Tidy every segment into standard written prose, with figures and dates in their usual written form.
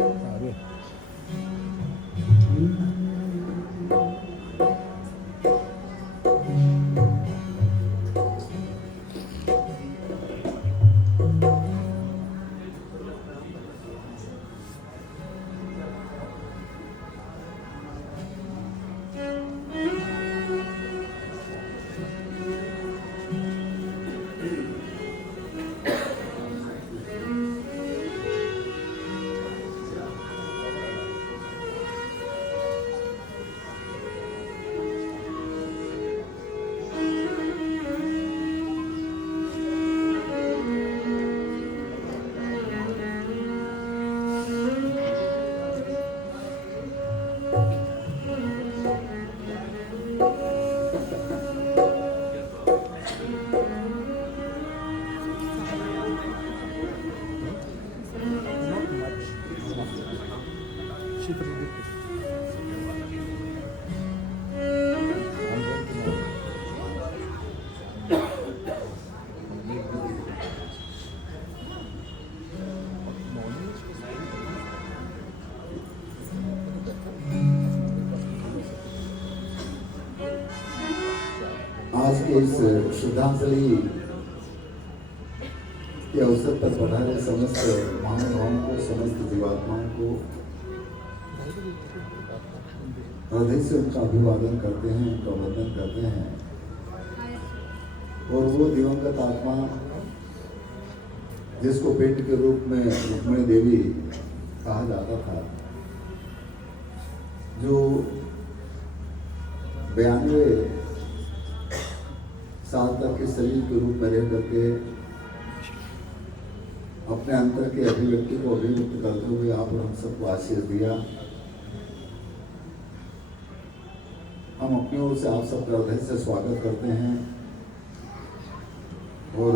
आगे आज के इस श्रद्धांजलि के अवसर पर पधारे समस्त महानुभावों को, समस्त जीवात्माओं को हृदय से उनका अभिवादन करते हैं, उनका वंदन करते हैं। और वो दिवंगत आत्मा जिसको पिंड के रूप में रुक्मिणी देवी कहा जाता था, जो 92 साल तक के शरीर के रूप में रह करके अपने अंतर के अभिव्यक्ति को अभिव्यक्त करते हुए आप और हम सबको आशीष दिया। हम अपनी ओर से आप सबका हृदय से स्वागत करते हैं और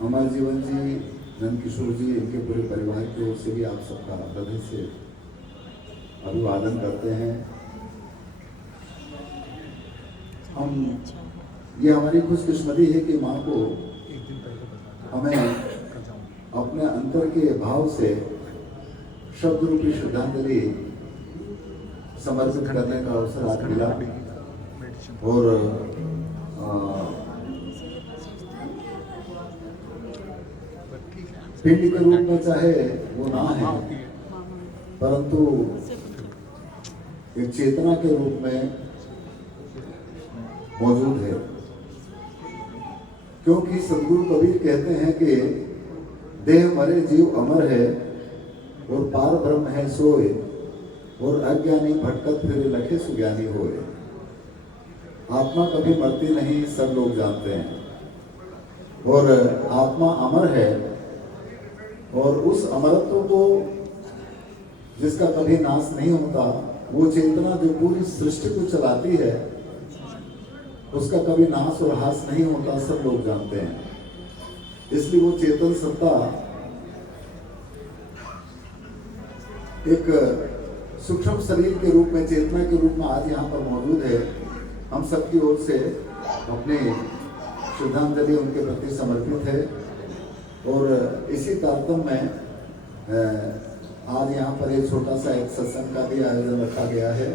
अमर जीवन जी, नंद किशोर जी, इनके पूरे परिवार की ओर से भी आप सबका हृदय से अभिवादन करते हैं। ये हमारी खुशकिस्मती है कि माँ को हमें अपने अंतर के भाव से शब्द रूपी श्रद्धांजलि समर्पित करने का अवसर आज मिला। और पिंड के रूप में चाहे वो ना है, परंतु एक चेतना के रूप में मौजूद है। क्योंकि सदगुरु कबीर कहते हैं कि देह मरे जीव अमर है और पार ब्रह्म है सोए, और अज्ञानी भटकत फिरे लखे सुज्ञानी होए। आत्मा कभी मरती नहीं, सब लोग जानते हैं, और आत्मा अमर है। और उस अमरत्व को जिसका कभी नाश नहीं होता, वो चेतना जो पूरी सृष्टि को चलाती है, उसका कभी नाश और ह्रास नहीं होता, सब लोग जानते हैं। इसलिए वो चेतन सत्ता एक सूक्ष्म शरीर के रूप में, चेतना के रूप में आज यहाँ पर मौजूद है। हम सबकी ओर से अपनी श्रद्धांजलि उनके प्रति समर्पित है। और इसी तारतम्य में आज यहाँ पर एक छोटा सा एक सत्संग का भी आयोजन रखा गया है।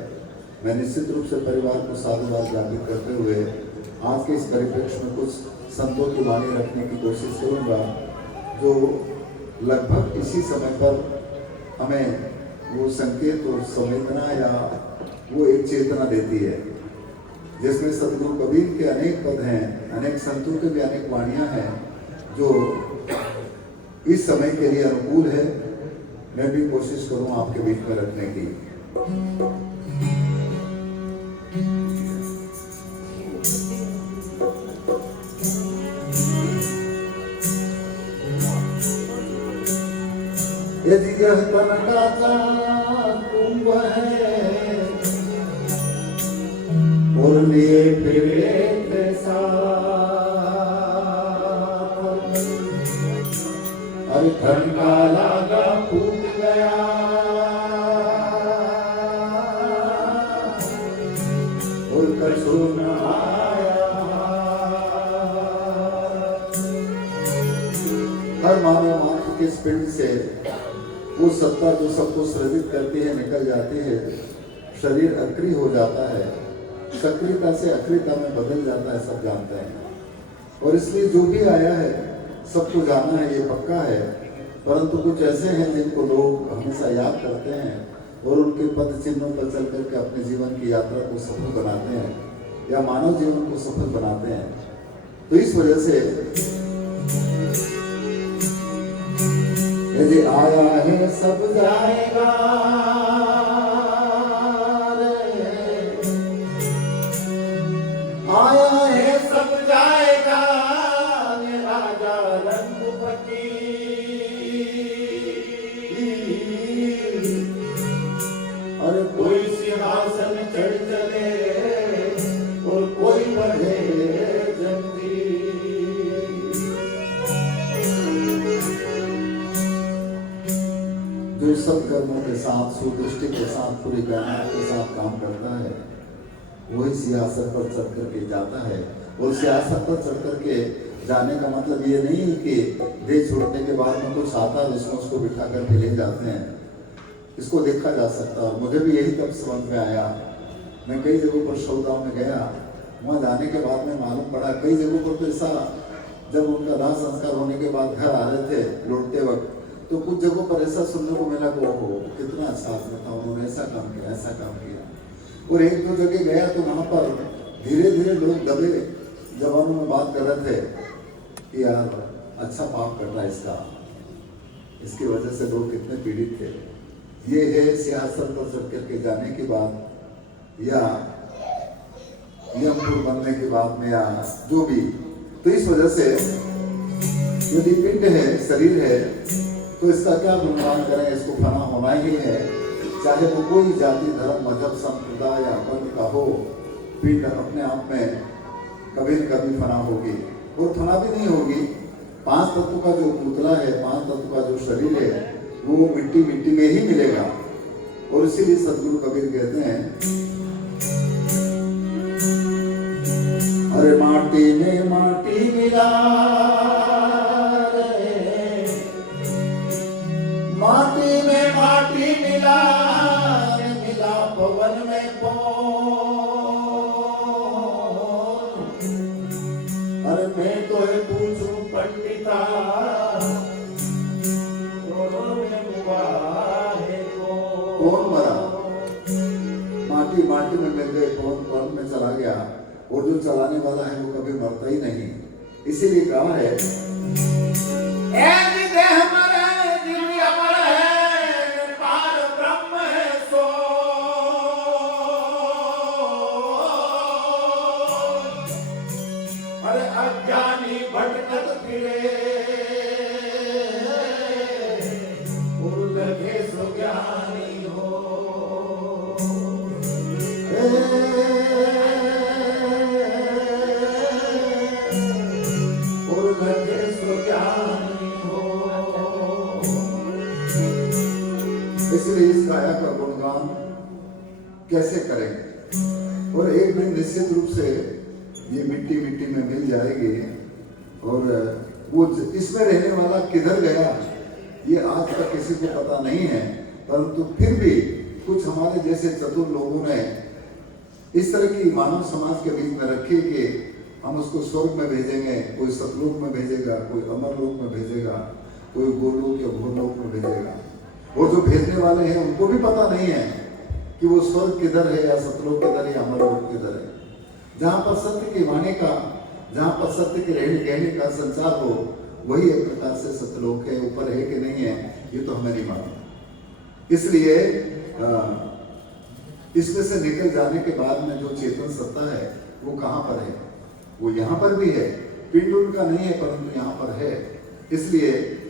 मैं निश्चित रूप से परिवार को साधुवाद ज्ञापित करते हुए आज के इस परिप्रेक्ष्य में कुछ संतों की वाणी रखने की कोशिश करूँगा, जो लगभग इसी समय पर हमें वो संकेत और संवेदना या वो एक चेतना देती है, जिसमें सदगुरु कबीर के अनेक पद हैं, अनेक संतों के भी अनेक वाणियाँ हैं जो इस समय के लिए अनुकूल है। मैं भी कोशिश करूँ आपके बीच में रखने की। यदि यह तन का कुंभ है और लिए फिरे और धन का लागा फूट गया, और कछु न आया। हर मानव मात्र के इस पिंड से वो सत्ता जो सबको सृजित करती है निकल जाती है, शरीर अक्रिय हो जाता है, सक्रियता से अक्रियता में बदल जाता है, सब जानते हैं। और इसलिए जो भी आया है सबको जाना है, ये पक्का है। परंतु कुछ ऐसे हैं जिनको लोग हमेशा याद करते हैं और उनके पद चिन्हों पर चल करके अपने जीवन की यात्रा को सफल बनाते हैं या मानव जीवन को सफल बनाते हैं। तो इस वजह से यदि आया है सब जाएगा, आया है सब जाएगा, राजा रंगपति। और कोई सिंहासन चढ़ चले और कोई बढ़े जल्दी। जो सब कर्मों के साथ, सुदृष्टि के साथ, पूरी ज्ञान के साथ काम करता है, वही सियासत पर चढ़ करके जाता है। और सियासत पर चढ़ करके जाने का मतलब ये नहीं कि देश छोड़ने के बाद में कुछ आता है जिसमें उसको बिठा करके ले जाते हैं। इसको देखा जा सकता है। मुझे भी यही तब समझ में आया। मैं कई जगहों पर शोधाओं में गया, वहाँ जाने के बाद में मालूम पड़ा कई जगहों पर तो ऐसा, जब उनका दाह संस्कार होने के बाद घर आ रहे थे लौटते वक्त, तो कुछ जगहों पर ऐसा सुनने को मिला कि ओहो कितना अच्छा आदमी था, उन्होंने ऐसा काम किया, ऐसा काम किया। और एक दो जगह गया तो वहाँ पर धीरे धीरे लोग दबे जवानों में बात कर रहे थे कि यार अच्छा पाप कर रहा है इसका, इसकी वजह से लोग कितने पीड़ित थे। ये है सियासत पर चढ़ करके जाने के बाद या यमपुर बनने के बाद में या जो भी। तो इस वजह से यदि पिंड है, शरीर है, तो इसका क्या गुणगान करें, इसको फना होना ही है। चाहे वो कोई जाति, धर्म, मजहब, संप्रदाय या पंथ का हो, पिंड अपने आप में कभी न कभी फना होगी। और फना भी नहीं होगी, 5 तत्व का जो पुतला है, 5 तत्व का जो शरीर है, वो मिट्टी मिट्टी में ही मिलेगा। और इसीलिए सदगुरु कबीर कहते हैं, अरे माटी में माटी मिला, माटी में माटी मिला, मिला पवन में पौन। अरे मैं तो है पूछूं पंडिता, कौन मरा? माटी माटी में मिल गए, पवन पवन में चला गया। और जो चलाने वाला है वो कभी मरता ही नहीं। इसीलिए कहा है, अरे अज्ञानी भटकत फिरे और लगे सो ज्ञानी हो। और लगे सो ज्ञानी हो। इसलिए इस काया का गुणगान कैसे करें? और एक दिन निश्चित रूप से ये मिट्टी मिट्टी में मिल जाएगी। और वो इसमें रहने वाला किधर गया ये आज तक किसी को पता नहीं है। परंतु फिर भी कुछ हमारे जैसे चतुर लोगों ने इस तरह की मानव समाज के बीच में रखी कि हम उसको स्वर्ग में भेजेंगे, कोई सतलोक में भेजेगा, कोई अमरलोक में भेजेगा, कोई गोलोक या भूलोक में भेजेगा। और जो भेजने वाले हैं उनको भी पता नहीं है कि वो स्वर्ग किधर है या सतलोक किधर है या अमरलोक किधर है। जहाँ पर सत्य की वाणी का, जहाँ पर सत्य के रहने कहने का संचार हो, वही एक प्रकार से सतलोक है। ऊपर है कि नहीं है ये तो हमें नहीं मालूम। इसलिए इसमें से निकल जाने के बाद में जो चेतन सत्ता है वो कहाँ पर है? वो यहाँ पर भी है। पिंड उनका नहीं है परंतु यहाँ पर है। इसलिए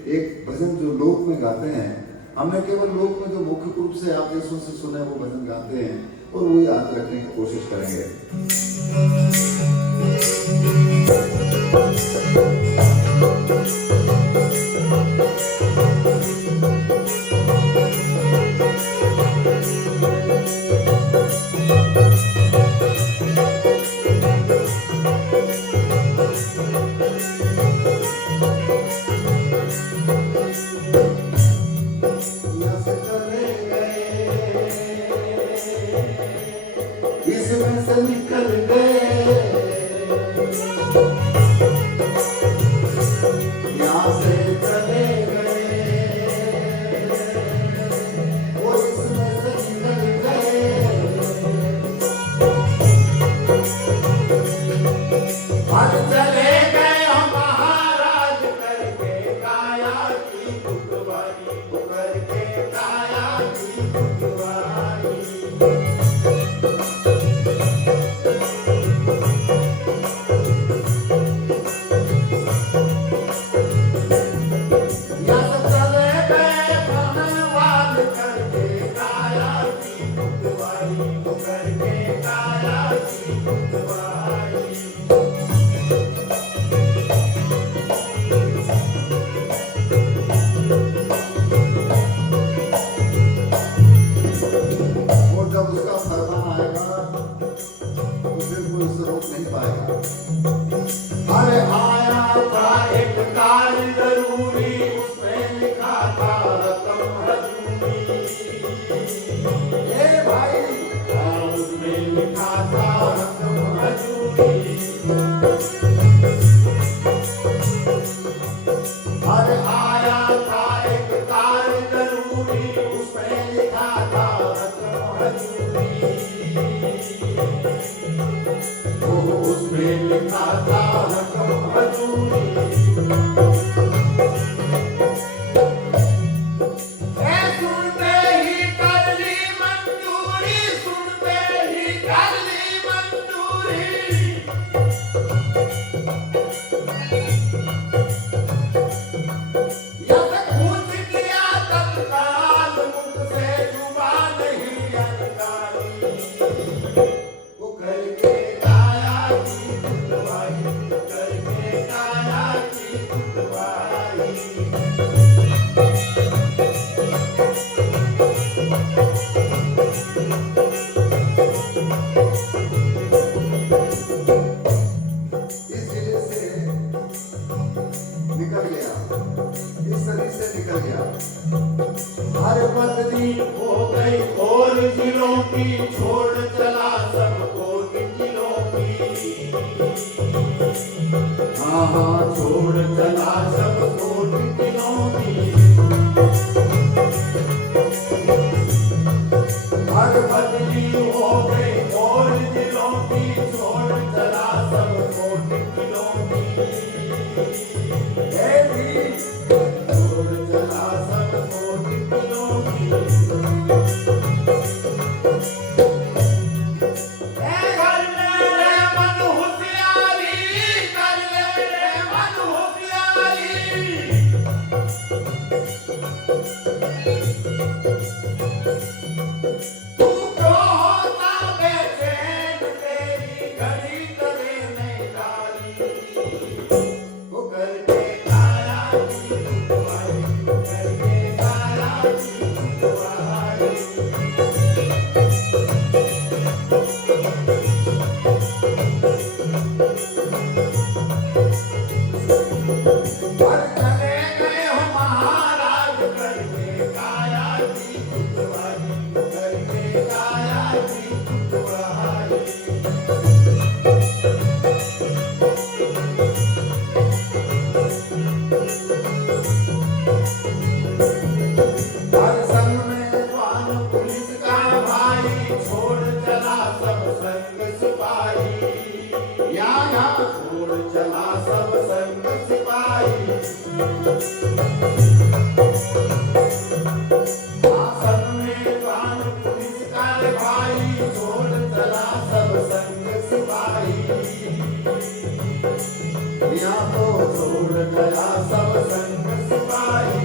एक भजन जो लोक में गाते हैं, हमने केवल लोक में जो मुख्य रूप से आप जैसों से सुने वो भजन गाते हैं और वो याद रखने की कोशिश करेंगे। कार्य जरूरी उसमें लिखा था रकम हजूरी। ए भाई उसमें लिखा था रकम हजूरी। अरे आया था एक कार्य जरूरी उसमें लिखा था रकम हजूरी। उसमें लिखा था रकम हजूरी। सुनते ही कर ली मंजूरी, सुनते ही कर ली मंजूरी। जब पूछ किया तत्काल मुझसे जुबान नहीं अटकाई। वो करके काया की गुदवाई, करके काया की गुदवाई। इस जिले से निकल गया, इस शरीर से निकल गया। हर बदली हो गई और जिलों की, छोड़ चला सबको जिलों की। हाँ हाँ छोड़ चला सबको जिलों की। हर बदली हो गई और जिलों की, छोड़ चला सबको जिलों की। छोड़ चला सबको जिलों की। कर ले मन होशियारी, कर ले मन होशियारी। तू क्यों होता बेचैन, तेरी घड़ी करे नहीं डाली। वो करके काया की गुदवाई, करके काया की गुदवाई। पर चले गए हो महाराज, करके काया की गुदवाई, करके काया की गुदवाई। हर संग में जवान पुलिस का भाई, छोड़ चला सब संग सिपाही। यहाँ छोड़ चला सब संग सिपाही। संग में जवान पुलिस का भाई, छोड़ चला सब संग सिपाही। यहाँ तो छोड़ चला सब संग सिपाही।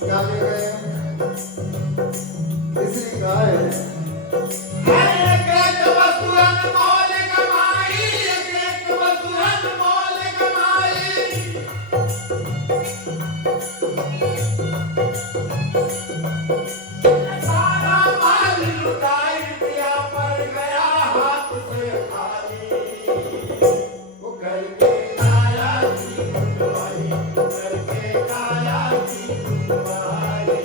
क्या ले गए? इसलिए कहा है एक एक वस्तु अनमोल कमाई, एक एक वस्तु अनमोल कमाई। सारा माल लुटाई दिया पर गया हाथ से खाली। वो करके काया की गुदवाई, करके काया की गुदवाई।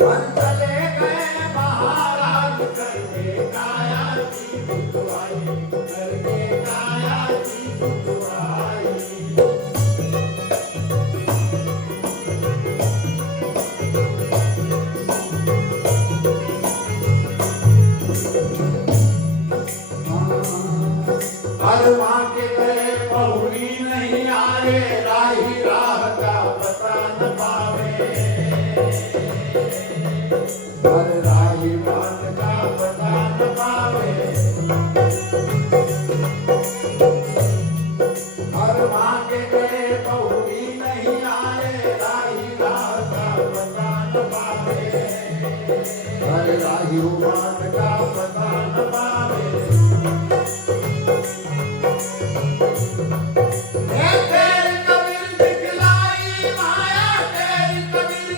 पर चले गए महाराज, करके काया की गुदवाई, करके काया की गुदवाई। हर माँ के गए बहुरी नहीं आए, राही राह का पता न पावे। हर राही बात का पता न पावे। हर माँ के गए बहुरी नहीं आए, राही राह का पता न पावे। हर राही बात का पता न पावे। तेरी कबीर दिखलाई माया, तेरी कबीर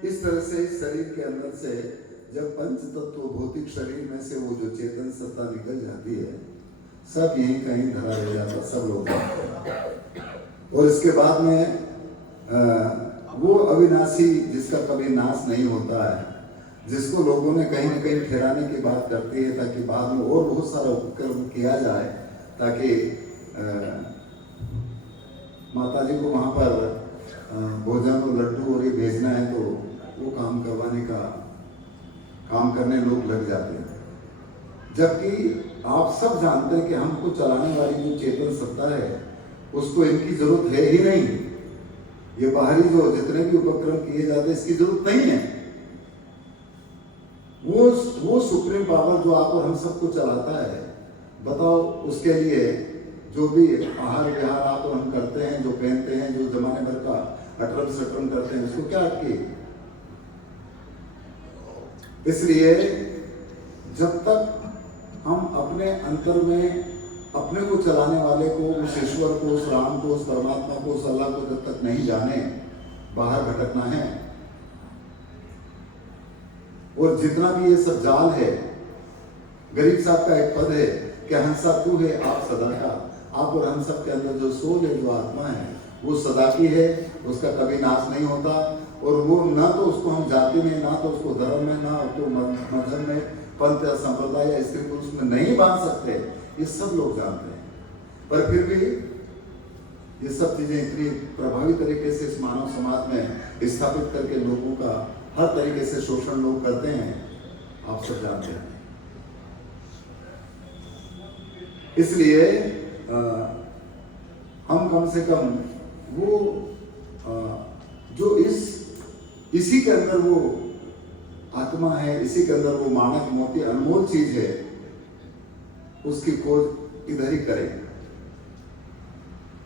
इस तरह से इस शरीर के अंदर से जब पंच तत्व भौतिक शरीर में से वो जो चेतन सत्ता निकल जाती है, सब यहीं कहीं धरा रह जाता, सब लोग। और इसके बाद में वो अविनाशी जिसका कभी नाश नहीं होता है, जिसको लोगों ने कहीं न कहीं ठहराने की बात करती है ताकि बाद में और बहुत सारा उपक्रम किया जाए, ताकि माता जी को वहाँ पर भोजन और लड्डू और ये भेजना है, तो वो काम करवाने का काम करने लोग लग जाते हैं। जबकि आप सब जानते हैं कि हमको चलाने वाली जो चेतन सत्ता है उसको इनकी जरूरत है ही नहीं। ये बाहरी जो जितने भी उपक्रम किए जाते हैं इसकी जरूरत नहीं है। वो सुप्रीम पावर जो आप और हम सबको चलाता है, बताओ उसके लिए जो भी आहार विहार आप और हम करते हैं, जो पहनते हैं, जो जमाने भर का अटरम सटरम करते हैं, उसको क्या अटके। इसलिए जब तक हम अपने अंतर में अपने को चलाने वाले को, उस ईश्वर को, उस राम को, उस परमात्मा को, उस अल्लाह को जब तक नहीं जाने, बाहर भटकना है। और जितना भी ये सब जाल है, गरीब साहब का एक पद है कि हंसा तू है आप सदा का। आप और हम सब के अंदर जो सोल है, जो आत्मा है, वो सदा की है, उसका कभी नाश नहीं होता। और वो ना तो उसको हम जाति में, ना तो उसको धर्म में, ना तो मजहब में, पंथ या संप्रदाय या स्त्री पुरुष में नहीं बांध सकते। ये सब लोग जानते हैं, पर फिर भी ये सब चीजें इतनी प्रभावी तरीके से इस मानव समाज में स्थापित करके लोगों का हर तरीके से शोषण लोग करते हैं, आप सब जानते हैं। इसलिए हम कम से कम वो जो इसी के अंदर वो आत्मा है, इसी के अंदर वो मानक मोती अनमोल चीज है, उसकी खोज इधर ही करें।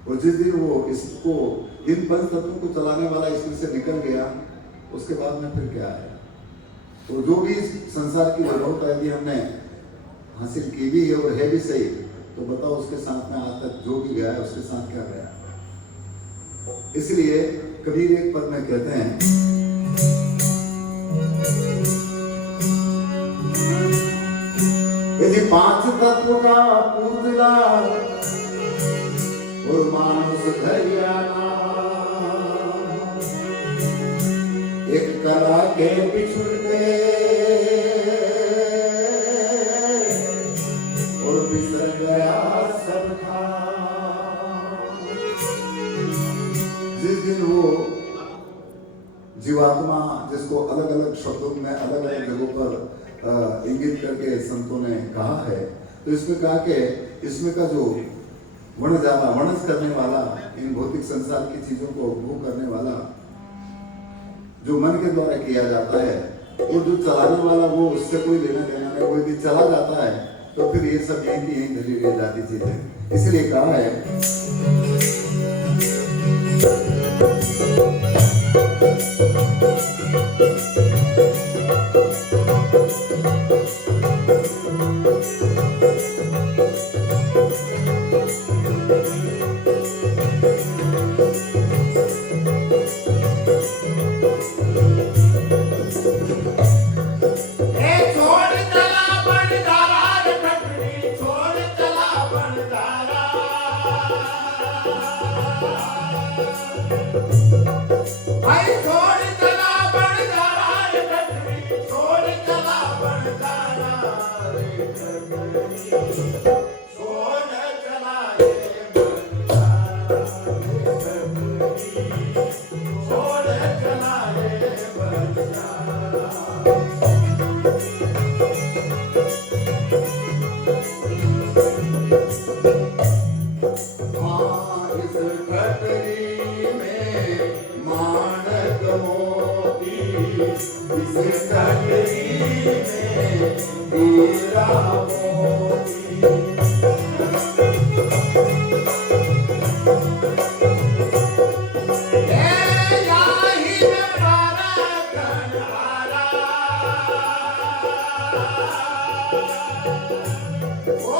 और जिस दिन वो इसको इन पंच तत्वों को चलाने वाला इसमें से निकल गया, उसके बाद में फिर क्या है। तो जो भी संसार की वैभवता यदि हमने हासिल की भी है और है भी सही, तो बताओ उसके साथ में आज तक जो भी गया है उसके साथ क्या गया। इसलिए कबीर एक पद में कहते हैं, यदि पांच तत्व का पूतला और मानुष धैर्याना, एक कला के बिछुड़ते और बिसर गया सब था। जिस दिन वो जीवात्मा, जिसको अलग अलग शब्दों में अलग अलग जगहों पर इंगित करके संतों ने कहा है, तो इसमें कहा कि इसमें का जो वर्णस करने वाला, इन भौतिक संसार की चीजों को उपभोग करने वाला जो मन के द्वारा किया जाता है, और जो चलाने वाला वो उससे कोई लेना देना नहीं, वो यदि चला जाता है तो फिर ये सब यहीं की यहीं धरी रह जाती चीजें। इसलिए कहा है ओ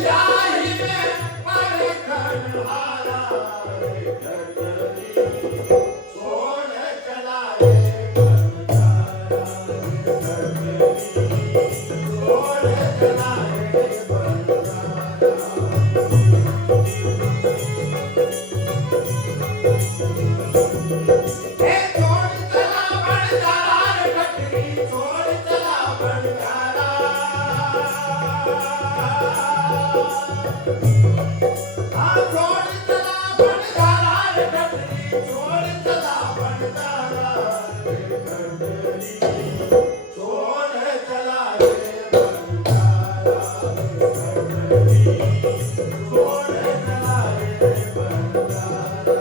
या ही में पर खंडारा। छोड़ चला रे बंजारा। हे छोड़ चला बंजारा रे कटरी, छोड़ चला बंजारा। हाँ छोड़ चला बंजारा रे कटरी, छोड़ चला बंजारा रे कटरी, छोड़ चला रे बंजारा रे कटरी, छोड़ चला रे बंजारा।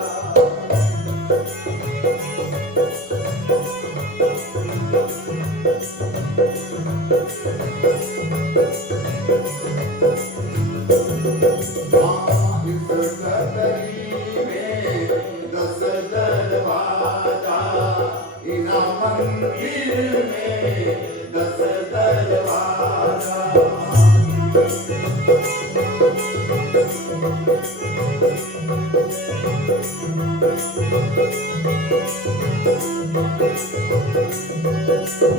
इस कटरी में 10 दरवाजा, इना मंदिर में 10 दरवाजा।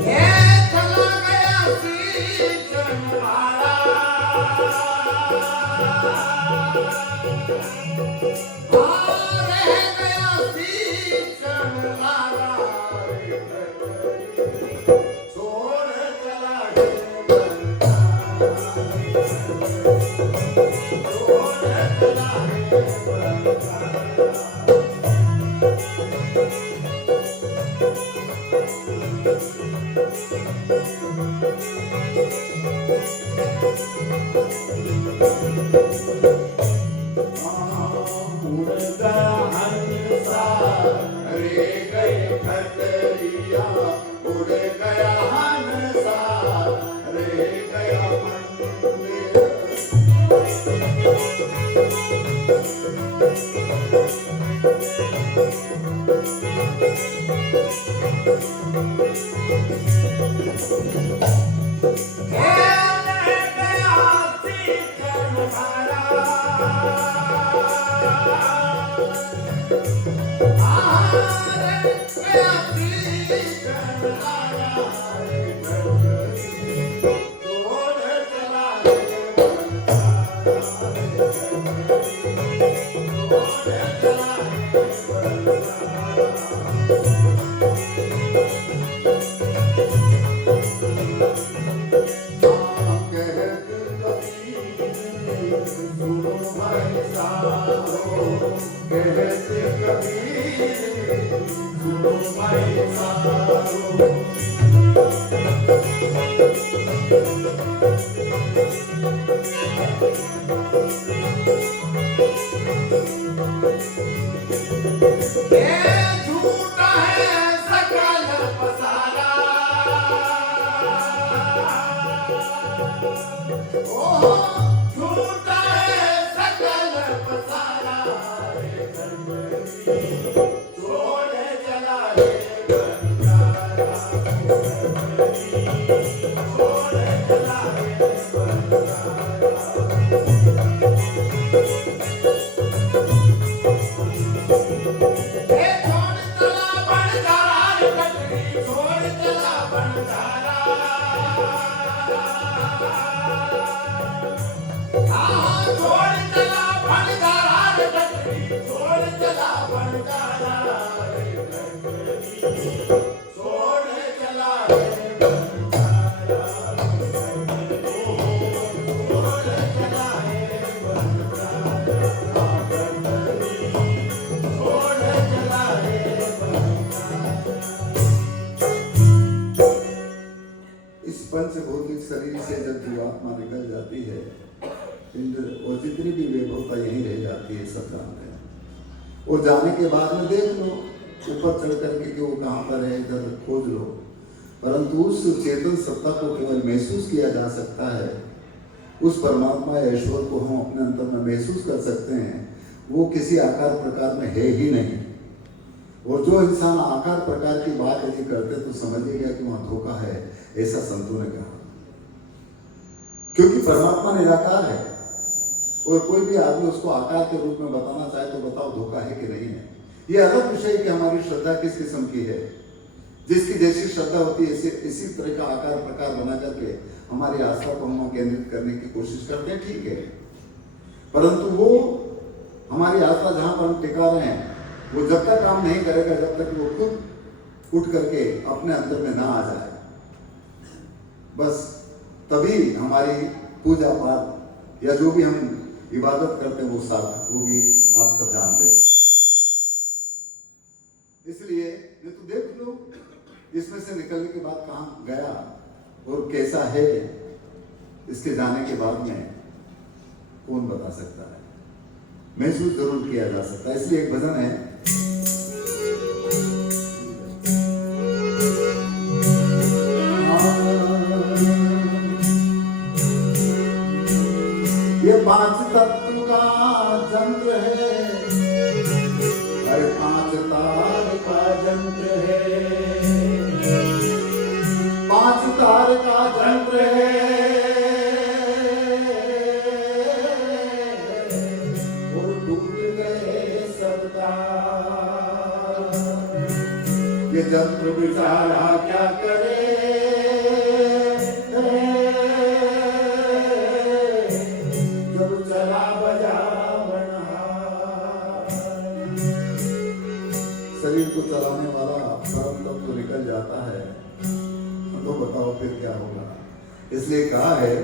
ये चला गया सीचनवाड़ा, रह गया सीचनवाड़ा रे कटरी, छोड़ चला रे बंजारा रे कटरी, छोड़ चला रे बंजारा। उड़ता हंसा रे गए खटरिया, उड़ गया हंसा रे गया मंदिर। झूठा है सकल पसारा, झूठा है सकल पसारा रे कटरी, छोड़ चला रे बंजारा रे कटरी, छोड़ चला रे बंजारा। हे छोड़ चला बंजारा रे कटरी, छोड़ चला बंजारा। हाँ छोड़ चला बंजारा रे कटरी, छोड़ चला बंजारा रे कटरी, छोड़ चला रे बंजारा रे कटरी, छोड़ चला रे बंजारा कटरी, छोड़ चला रे बंजारा। इस पंचभौतिक शरीर से जब जीवात्मा निकल जाती है, इंद्र और जितनी भी वैभवता यहीं रह जाती है, सतराम है। और जाने के बाद में देख लो ऊपर चढ़ करके कि वो कहाँ पर है, इधर खोज लो, परंतु उस चेतन सत्ता को केवल महसूस किया जा सकता है। उस परमात्मा या ईश्वर को हम अपने अंतर में महसूस कर सकते हैं, वो किसी आकार प्रकार में है ही नहीं। और जो इंसान आकार प्रकार की बात यदि करते तो समझिएगा कि वहां धोखा है, ऐसा संतों ने कहा। क्योंकि परमात्मा निराकार है और कोई भी आदमी उसको आकार के रूप में बताना चाहे तो बताओ धोखा है कि नहीं है। ये अलग विषय कि हमारी श्रद्धा किस किस्म की है, जिसकी जैसी श्रद्धा होती है इसी तरह का आकार प्रकार बना करके हमारी आस्था को हम केंद्रित करने की कोशिश करते हैं, ठीक है। परंतु वो हमारी आस्था जहां पर हम टिका रहे हैं वो जब तक काम नहीं करेगा जब तक वो खुद उठ करके अपने अंतर में ना आ जाए, बस तभी हमारी पूजा पाठ या जो भी हम इबादत करते हैं वो सार्थक होगी, आप सब जानते हैं। इसलिए नहीं तो देख लो इसमें से निकलने के बाद कहां गया और कैसा है, इसके जाने के बाद में कौन बता सकता है, महसूस जरूर किया जा सकता है। इसलिए एक भजन है, ये 5 तत्व का जंत्र है, अरे 5 तार का जंत्र है, 5 तार का जंत्र है, और टूट गए सब तार। ये जंत्र बेचारा क्या करे, शरीर को चलाने वाला परम तत्व तो निकल जाता है, तो बताओ फिर क्या होगा। इसलिए कहा है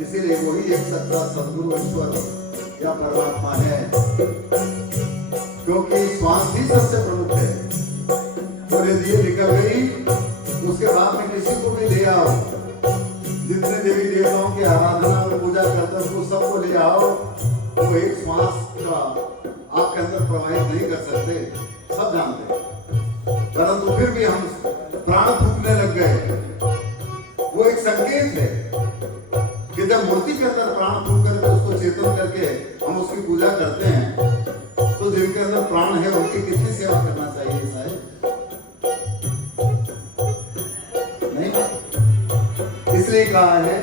इसीलिए वही एक सच्चा सदगुरु ईश्वर या परमात्मा है, क्योंकि श्वास ही सबसे प्रमुख है। और यदि ये निकल गई उसके बाद में किसी को भी ले आओ, जितने देवी देवताओं की आराधना और पूजा करते हैं उसको सबको ले आओ, वो एक श्वास का आपके अंदर प्रवाहित परंतु फिर भी हम प्राण फूकने लग गए। वो एक संकेत है कि जब मूर्ति के अंदर प्राण फूक करके उसको चेतन करके हम उसकी पूजा करते हैं, तो जिनके अंदर प्राण है उनकी कितनी सेवा करना चाहिए साहब? नहीं, इसलिए कहा है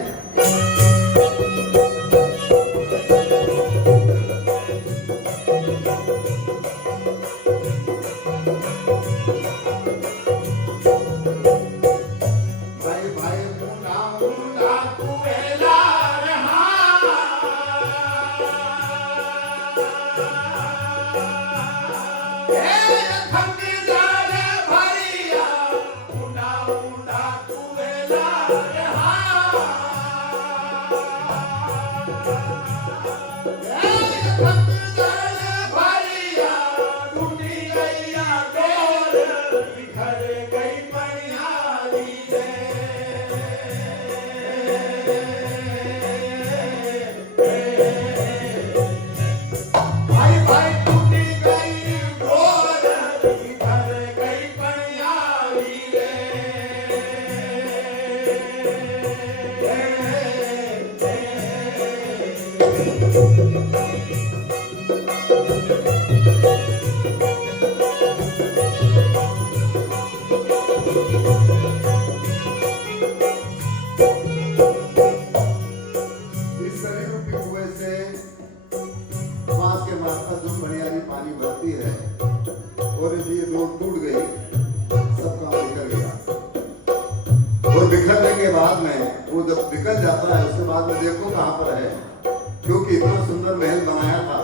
क्योंकि इतना सुंदर महल बनाया था,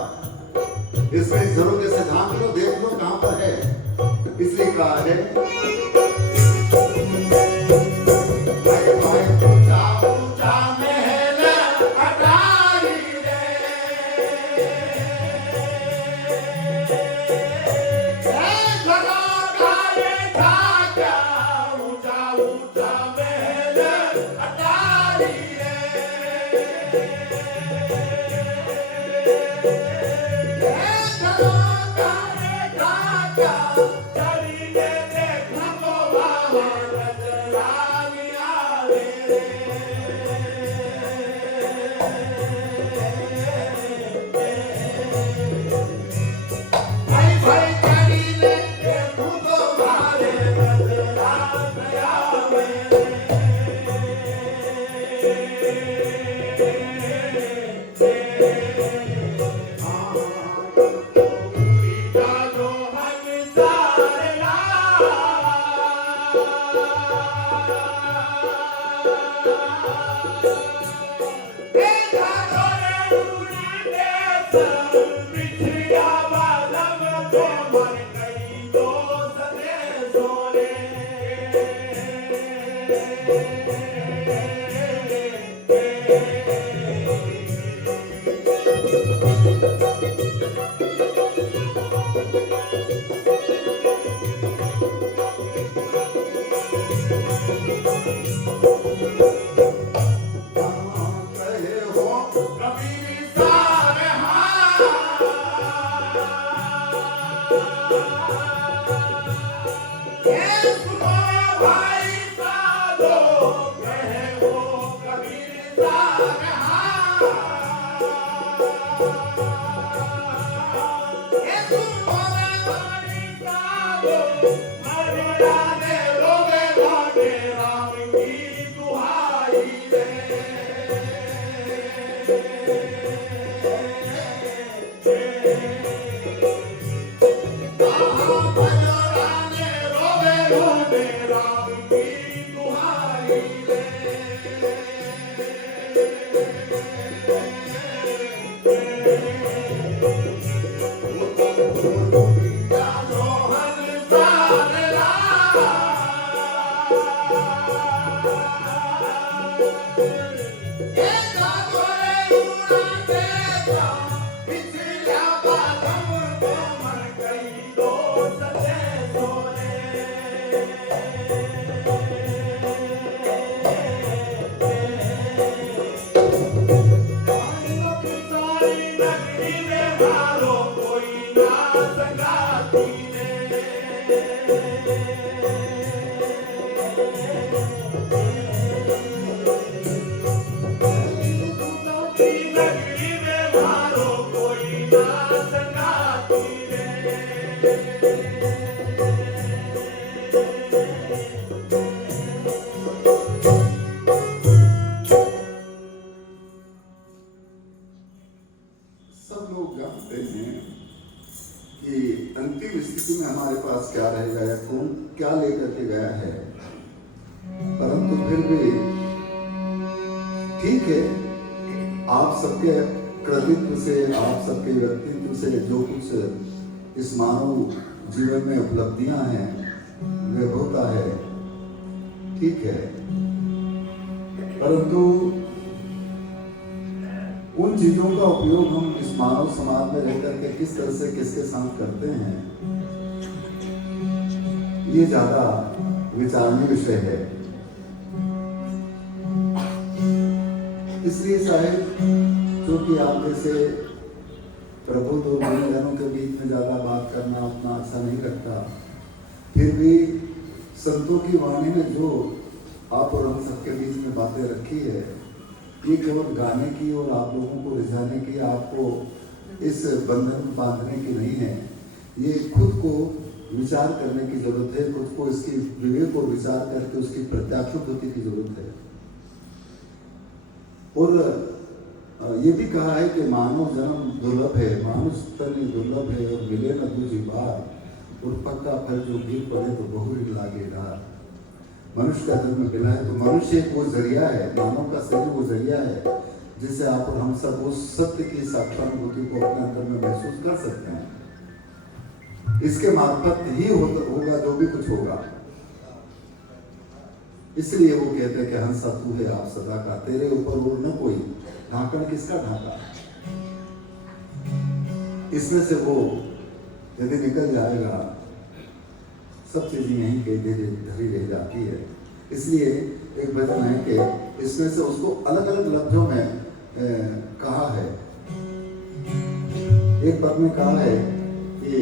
इसमें जरूर जैसे झांक लो, देख लो कहां पर है। इसलिए कहा है कोई ना सगा नगरी में मारो कोई ना संगाती रे। सब लोग जानते हैं कि अंतिम स्थिति में हमारे पास क्या रहेगा या कौन क्या लेकर के गया है, परंतु फिर भी ठीक है, आप सबके कृतित्व से, आप सबके व्यक्तित्व से जो कुछ इस मानव जीवन में उपलब्धियां हैं वे होता है, ठीक है, परंतु उन चीजों का उपयोग हम इस मानव समाज में रहकर के किस तरह से किसके साथ करते हैं, ये ज्यादा विचारणीय विषय है। इसलिए साहिब, क्योंकि आप जैसे प्रबुद्ध और गुरुजनों के बीच में ज्यादा बात करना उतना अच्छा नहीं लगता, फिर भी संतों की वाणी में जो आप और हम सबके बीच में बातें रखी है, ये केवल गाने की और आप लोगों को रिझाने की, आपको इस बंधन में बांधने की नहीं है। ये खुद को विचार करने की जरूरत है, खुद को इसकी विवेक और विचार करके उसकी प्रत्याक्षुति की जरूरत है। और ये भी कहा है कि मानव जन्म दुर्लभ है, मानुष तन दुर्लभ है, और मिले न दूजी बार, और पक्का फल जो गिर पड़े तो बहुरी लागे डार। मनुष्य का जन्म मिला है तो मनुष्य एक वो जरिया है, मानव का शरीर वो जरिया है जिससे आप और हम सब उस सत्य की साक्षानुभूति को अपने अंदर में महसूस कर सकते हैं। इसके मार्फत ही होगा जो भी कुछ होगा। इसलिए वो कहते हैं कि हंसा तू है आप सदा का, तेरे ऊपर और न कोई, ढांकन किसका ढांका। इसमें से वो यदि निकल जाएगा, सब चीजें यहीं के धरी रह जाती है। इसलिए एक भजन है कि इसमें से उसको अलग अलग लफ्जों में कहा है। एक पद में कहा है कि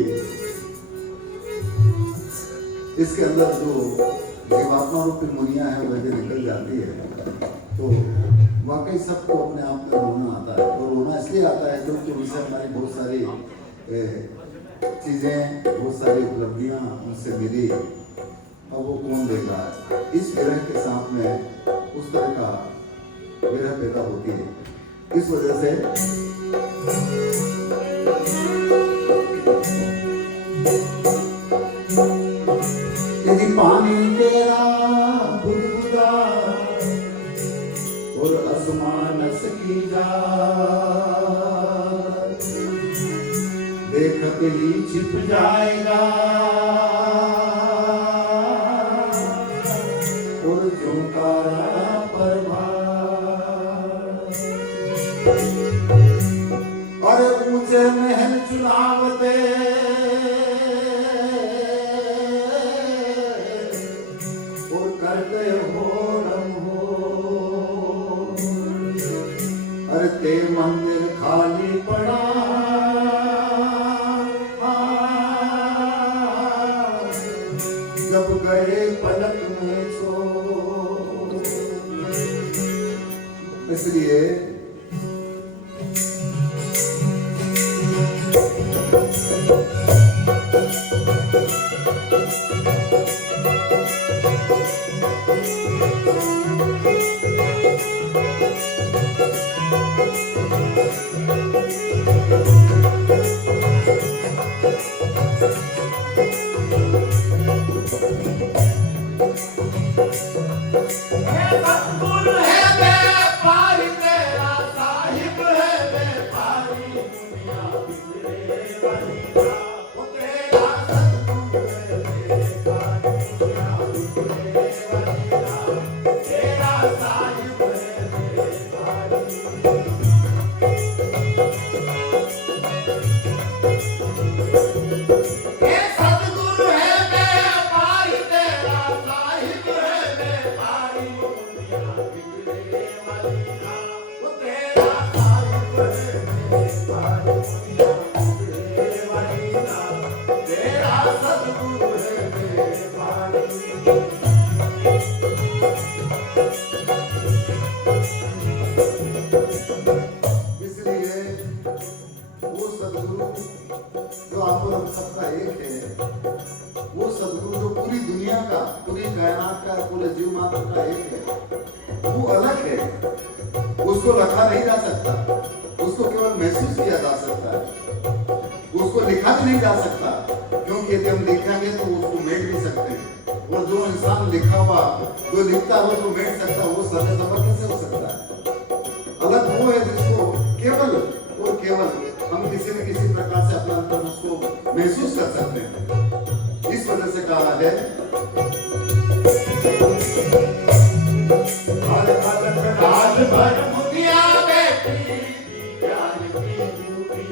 इसके अंदर जो जीवात्मा रूपी मुनिया है वो यदि निकल जाती है तो वाकई सबको अपने आप में रोना आता है। और रोना इसलिए आता है क्योंकि उनसे हमारी बहुत सारी चीजें, बहुत सारी उपलब्धियां उनसे मिली, अब वो कौन देगा। इस विरह के साथ में उस तरह का विरह पैदा होती है। इस वजह से यदि पानी तेरा बुदबुदा और आसमान की जा, देखत ही छिप जाएगा, और झुमकारा और ऊंचे महल चुनावते और करते हो रम हो, अरे ते मंदिर खाली पड़ा, जब गए पलक में छोड़। इसलिए इसलिए वो सदगुरु जो आप और हम सबका एक है, वो सदगुरु जो पूरी दुनिया का, पूरी कायनात का, पूरे जीव मात्र का एक है, वो अलग है। उसको रखा नहीं जा सकता, उसको केवल महसूस किया जा सकता है, उसको लिखा भी नहीं जा सकता, क्योंकि यदि हम लिखेंगे तो उसको मेट भी सकते हैं। और जो इंसान लिखा हुआ, जो लिखता हो तो मेट सकता, वो सर्वे सबर कैसे हो सकता है? अलग वो है जिसको केवल और केवल हम किसी न किसी प्रकार से अपना अंतर उसको महसूस कर सकते हैं। इस वजह से कहा है राज भर मुनिया बैठी ज्ञान की डूबी।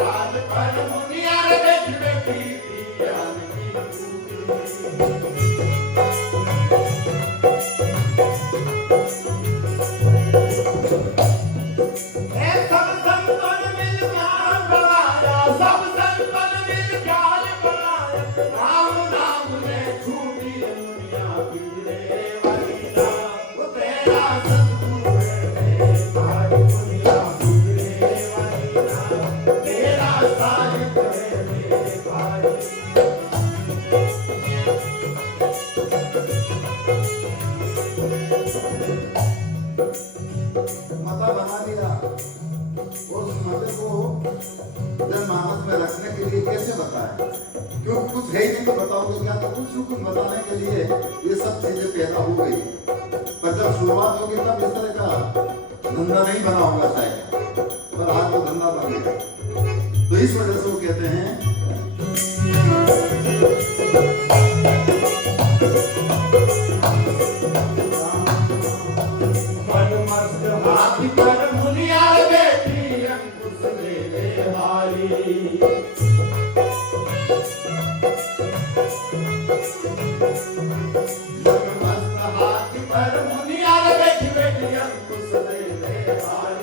राज भर मुनिया बैठी बैठी ज्ञान की सब संतन मिल ज्ञान बनाया, सब संतन मिल ज्ञान बनाया। राम नाम ने छूटी दुनिया बिगड़े वाली ना। वो तेरा सतगुरु है सारी दुनिया बिगड़े वाली ना। तेरा साहिब है मेरे भाई। मता बना दिया और उस मते को जनमानस में रखने के लिए कैसे बताएं? क्योंकि कुछ है ही नहीं तो बताओगे क्या? तो कुछ बताने के लिए ये सब चीजें पैदा हो गई। पर जब शुरुआत होगी तब इस तरह का धंधा नहीं बना होगा शायद, पर आज वो धंधा बन गया। तो इस वजह से वो कहते हैं मस्त हाथी पर मुनिया बैठी अंकुश ले ले भाई। मस्त हाथी पर मुनिया बैठी बैठी अंकुश ले ले भाई।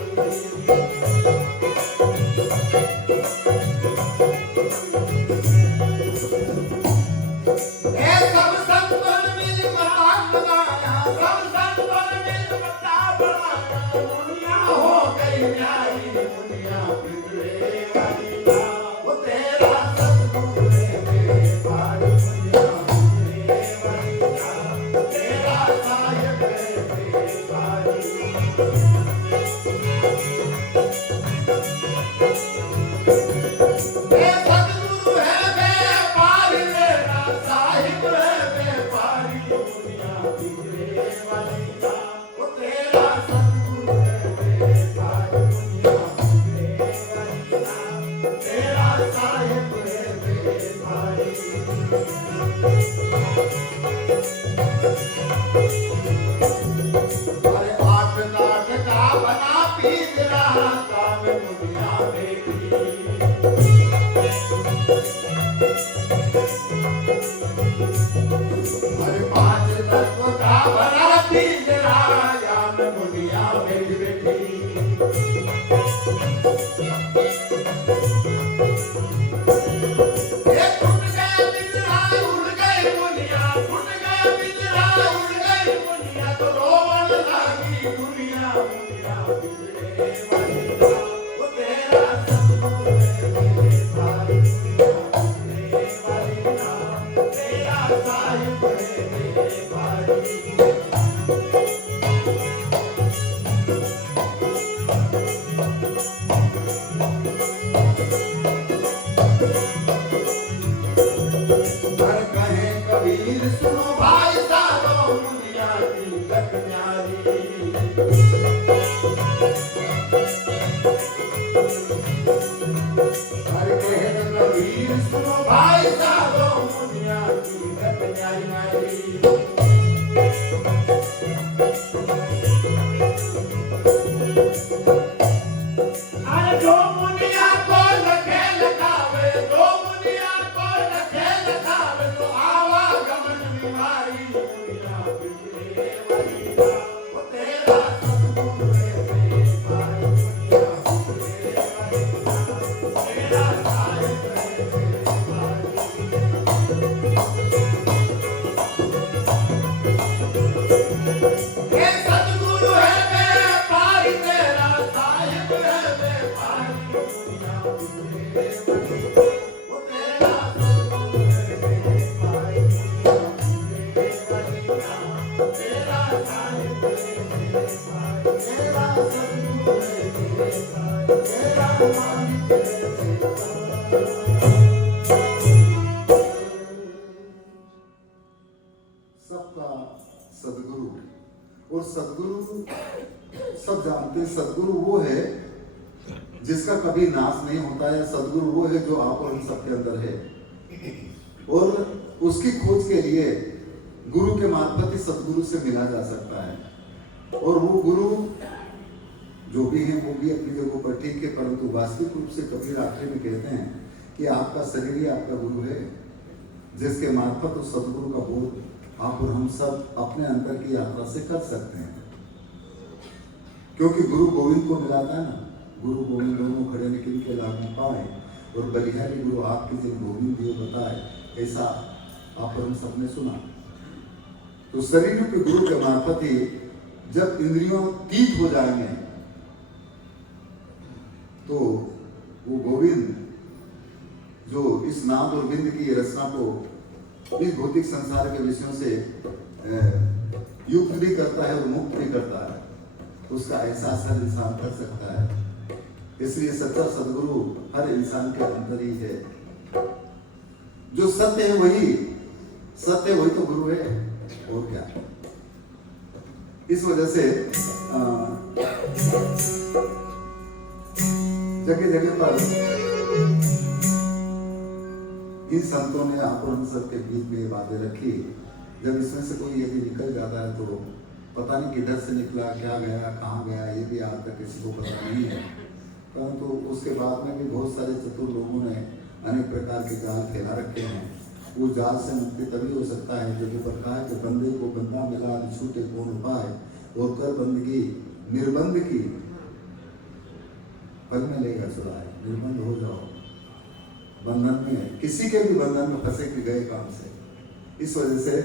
सब संतन मिल मकान बनाया, सब संतन मिल मकान बनाया। दुनिया हो गई न्यारी, दुनिया बिगड़े वाली ना। वो तेरा सतगुरु है मेरे भाई, दुनिया बिगड़े वाली ना। तेरा साहिब है मेरे भाई। सतगुरु है व्यापारी, मेरा साहिब है व्यापारी। दुनिया बिगड़े वाली ना। वो तेरा सतगुरु है व्यापारी, दुनिया बिगड़े वाली ना। तेरा साहिब है व्यापारी। अरे आठ लाख का बना पीत रहा काम दुनिया बेटी। अरे 5 तत्व का बना पीत रहा याम दुनिया मेरी बेटी। ये टूट गया पिंजरा उड़ गई दुनिया, टूट गया पिंजरा उड़ गई दुनिया। तो रोवन लगी दुनिया, दुनिया बिगड़े वाली ना। वो तेरा सतगुरु है मेरे भाई, दुनिया बिगड़े वाली ना। तेरा साहिब है मेरे भाई। हर कहे कबीर सुनो भाई साधो, दुनिया की लख न्यारी। हर कहे कबीर सुनो भाई साधो, दुनिया की लख न्यारी न्यारी। अरे जो मुनिया को लखे लखावे, जो मुनिया को लखे लखावे। तो आवागमन बीमारी, दुनिया बिगड़े वाली ना। वो तेरा सतगुरु है मेरे भाई, दुनिया बिगड़े वाली ना। सबका सदगुरु, और सदगुरु सब जानते हैं, सदगुरु वो है जिसका कभी नाश नहीं होता है। सदगुरु वो है जो आप और हम सबके अंदर है, और उसकी खोज के लिए गुरु के मार्फत ही सदगुरु से मिला जा सकता है। और वो गुरु जो भी है वो भी अपनी जगह पर ठीक है, परंतु वास्तविक रूप से कबीर आखिरी में कहते हैं कि आपका शरीर ही आपका गुरु है, जिसके मार्फत उस सदगुरु का बोध आप और हम सब अपने अंदर की यात्रा से कर सकते हैं। क्योंकि गुरु गोविंद को मिलाता है ना, गुरु गोविंद दोनों खड़े ने किनके लागू पाए, और बलिहारी गुरु आपके जिन गोविंद दियो बताए, ऐसा आप और हम सबने सुना। तो शरीर रूपी गुरु के मार्फत ही जब इंद्रियों तीत हो जाएंगे तो वो गोविंद जो इस नाद और बिंद की रचना को इस भौतिक संसार के विषयों से युक्त भी करता है और मुक्त भी करता है, उसका एहसास हर इंसान कर सकता है। इसलिए सच्चा सदगुरु हर इंसान के अंदर ही है। जो सत्य है वही सत्य, वही तो गुरु है, और क्या। इस वजह से जगह जगह पर इन संतों ने आप और हम सब के बीच में ये बातें रखी। जब इसमें से कोई यदि निकल जाता है तो पता नहीं किधर से निकला, क्या गया, कहाँ गया, ये भी आज तक किसी को पता नहीं है। परंतु उसके बाद में भी बहुत सारे चतुर लोगों ने अनेक प्रकार के जाल फैला रखे हैं। वो जाल से मुक्ति तभी हो सकता है जो पर कहा है कि बंदे को बंदा मिला छूटे कौन उपाय, और कर बंदगी निर्बंध की पल में लेगा सुराय। निर्बंध हो जाओ, बंधन में किसी के भी बंधन में फंसे के गए काम से। इस वजह से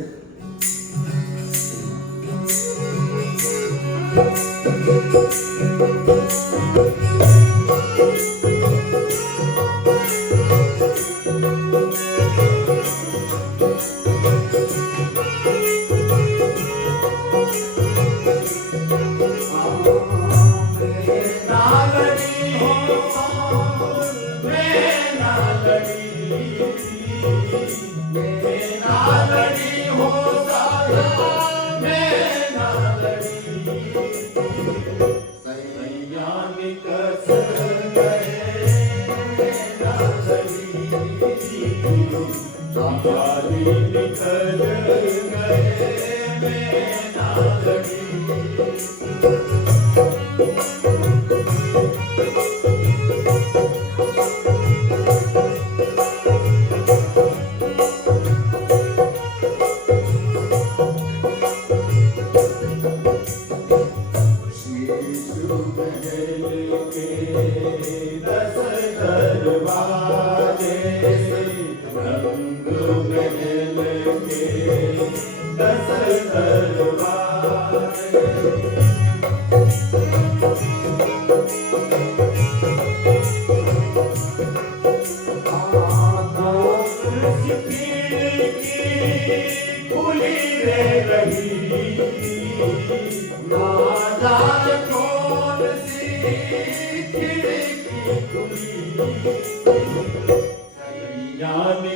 नामे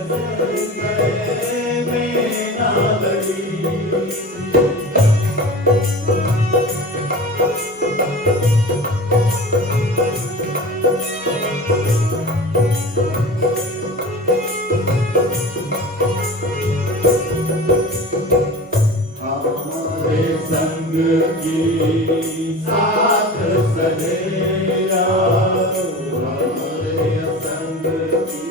कस गए में ना लड़ी। हमारे संग की साथ सहेरा, हमारे संग की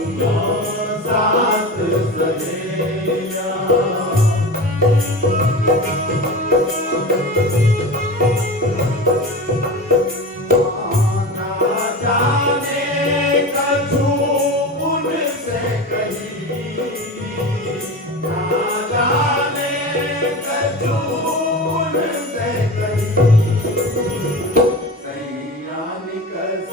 साथ सहेरा। ना जाने कछु उनसे कही, ना जाने कछु उनसे कही। सैया निकस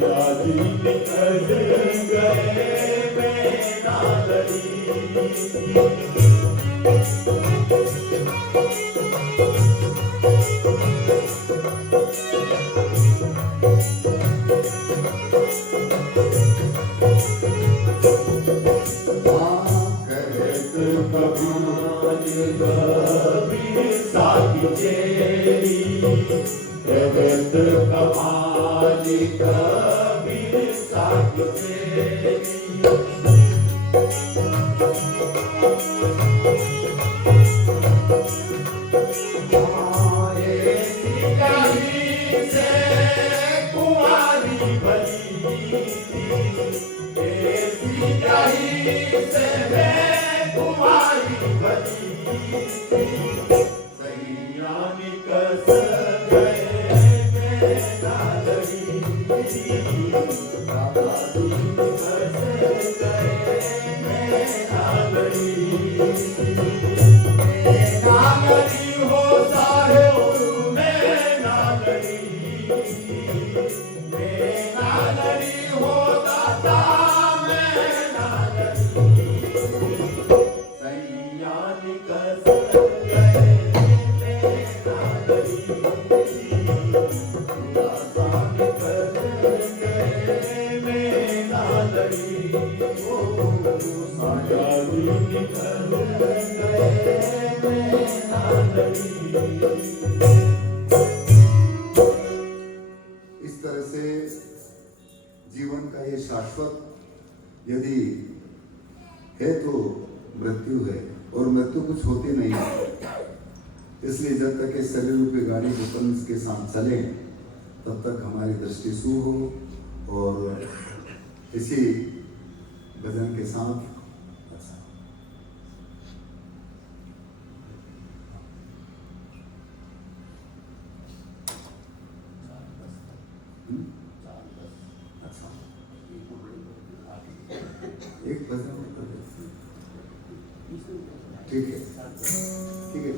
यादी निकस गए में ना लड़ी। कभी साथी तेरी जगत कमाली, कभी साथी तेरी। से कुंवारी भली, से मैं कुंवारी भली। सैया निकस गए में ना लड़ी, दादी निकस गए में ना लड़ी। ना लड़ी हो साहेब में ना लड़ी, में ना लड़ी हो दादा में ना लड़ी। सैया निकस गए में ना लड़ी, दादा निकस गए में ना लड़ी। सायादी निकस गए में ना लड़ी। इस तरह से जीवन का ये शाश्वत यदि है तो मृत्यु है, और मृत्यु कुछ होती नहीं है। इसलिए जब तक इस शरीर रूपी गाड़ी भूतन के साथ चले तब तक हमारी दृष्टि शुभ हो। और इसी भजन के साथ अच्छा एक भजन और कर देते हैं। ठीक है, ठीक है।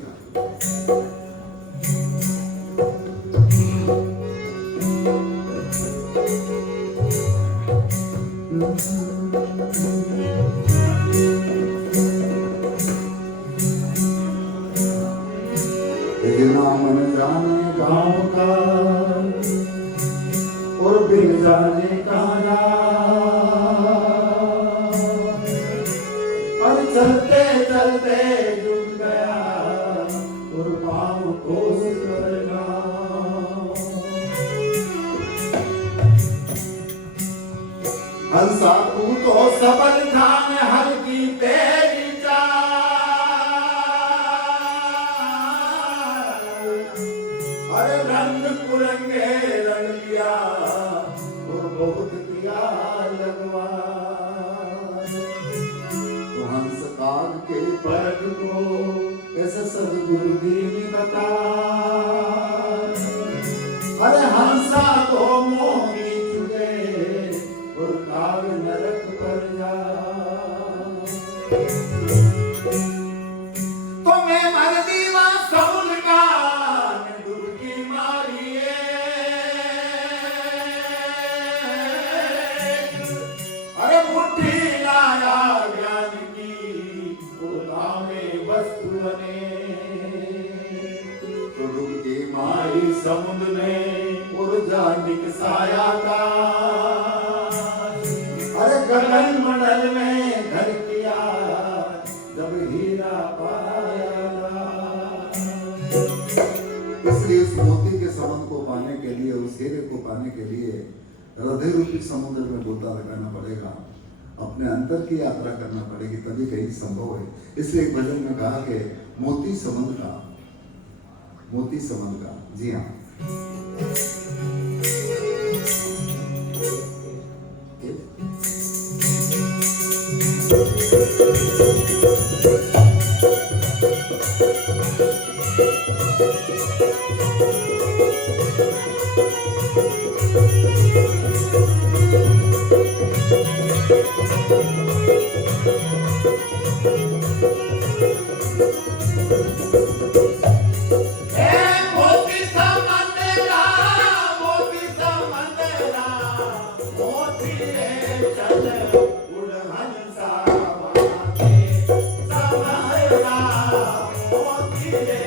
नाम न जाने गाँव का और बिन जाने का और चलते चलते जुट गया और पाँव कोस करना। हंसा तू तो सबल खान हर की तेरी चाल, अरे रंग पुरंगे रंग लिया और बहुत किया लगवा। तो हंस काग के पलट को ऐसे सदगुरु दीन बता। अरे हंसा तो मोही चुके और काग नरक पर जा। तो मैं मर दीवा सौल का डुबकी मारिए। अरे मुट्ठी लाया ज्ञान की में वस्तु बने। तो डुबकी मारी समुद्र में और जानिक साया का, अरे गगन मंडल में घर किया जब हीरा पाया। इसलिए उस मोती के संबंध को पाने के लिए, उस हीरे को पाने के लिए हृदय रूपी समुद्र में गोता लगाना पड़ेगा, अपने अंतर की यात्रा करना पड़ेगी, तभी कहीं संभव है। इसलिए एक भजन में कहा कि मोती संबंध का, मोती संबंध का। जी हाँ, मोती रे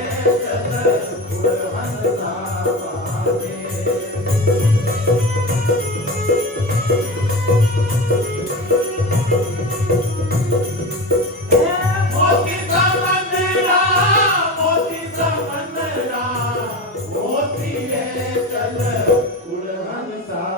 चल उड़न सावा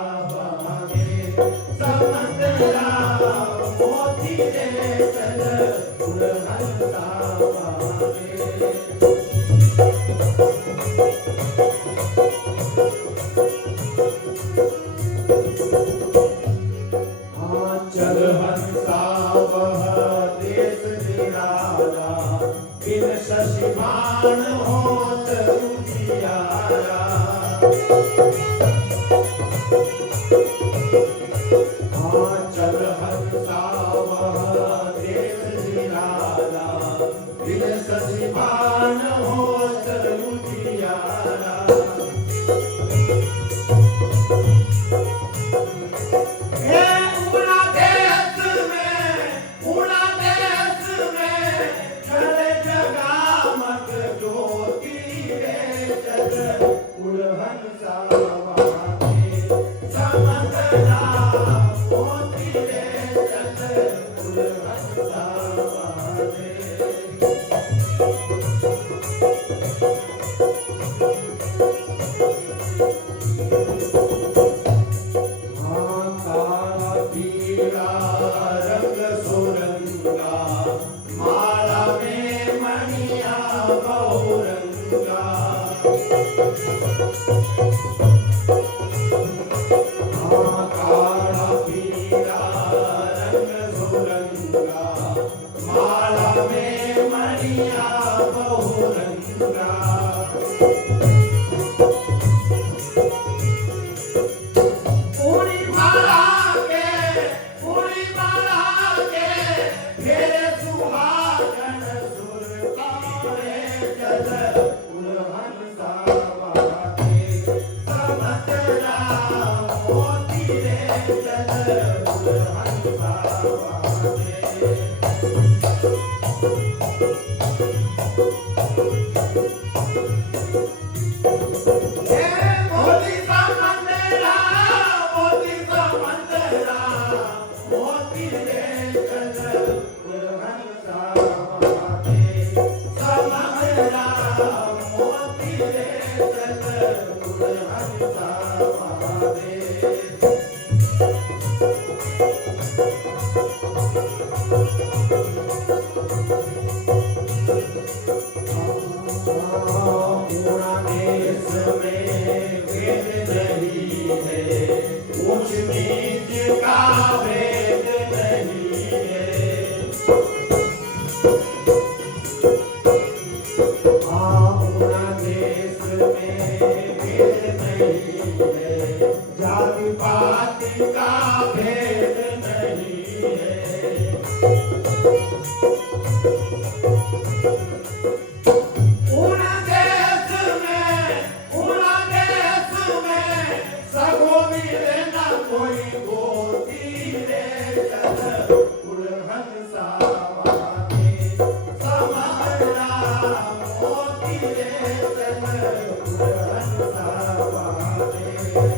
दे।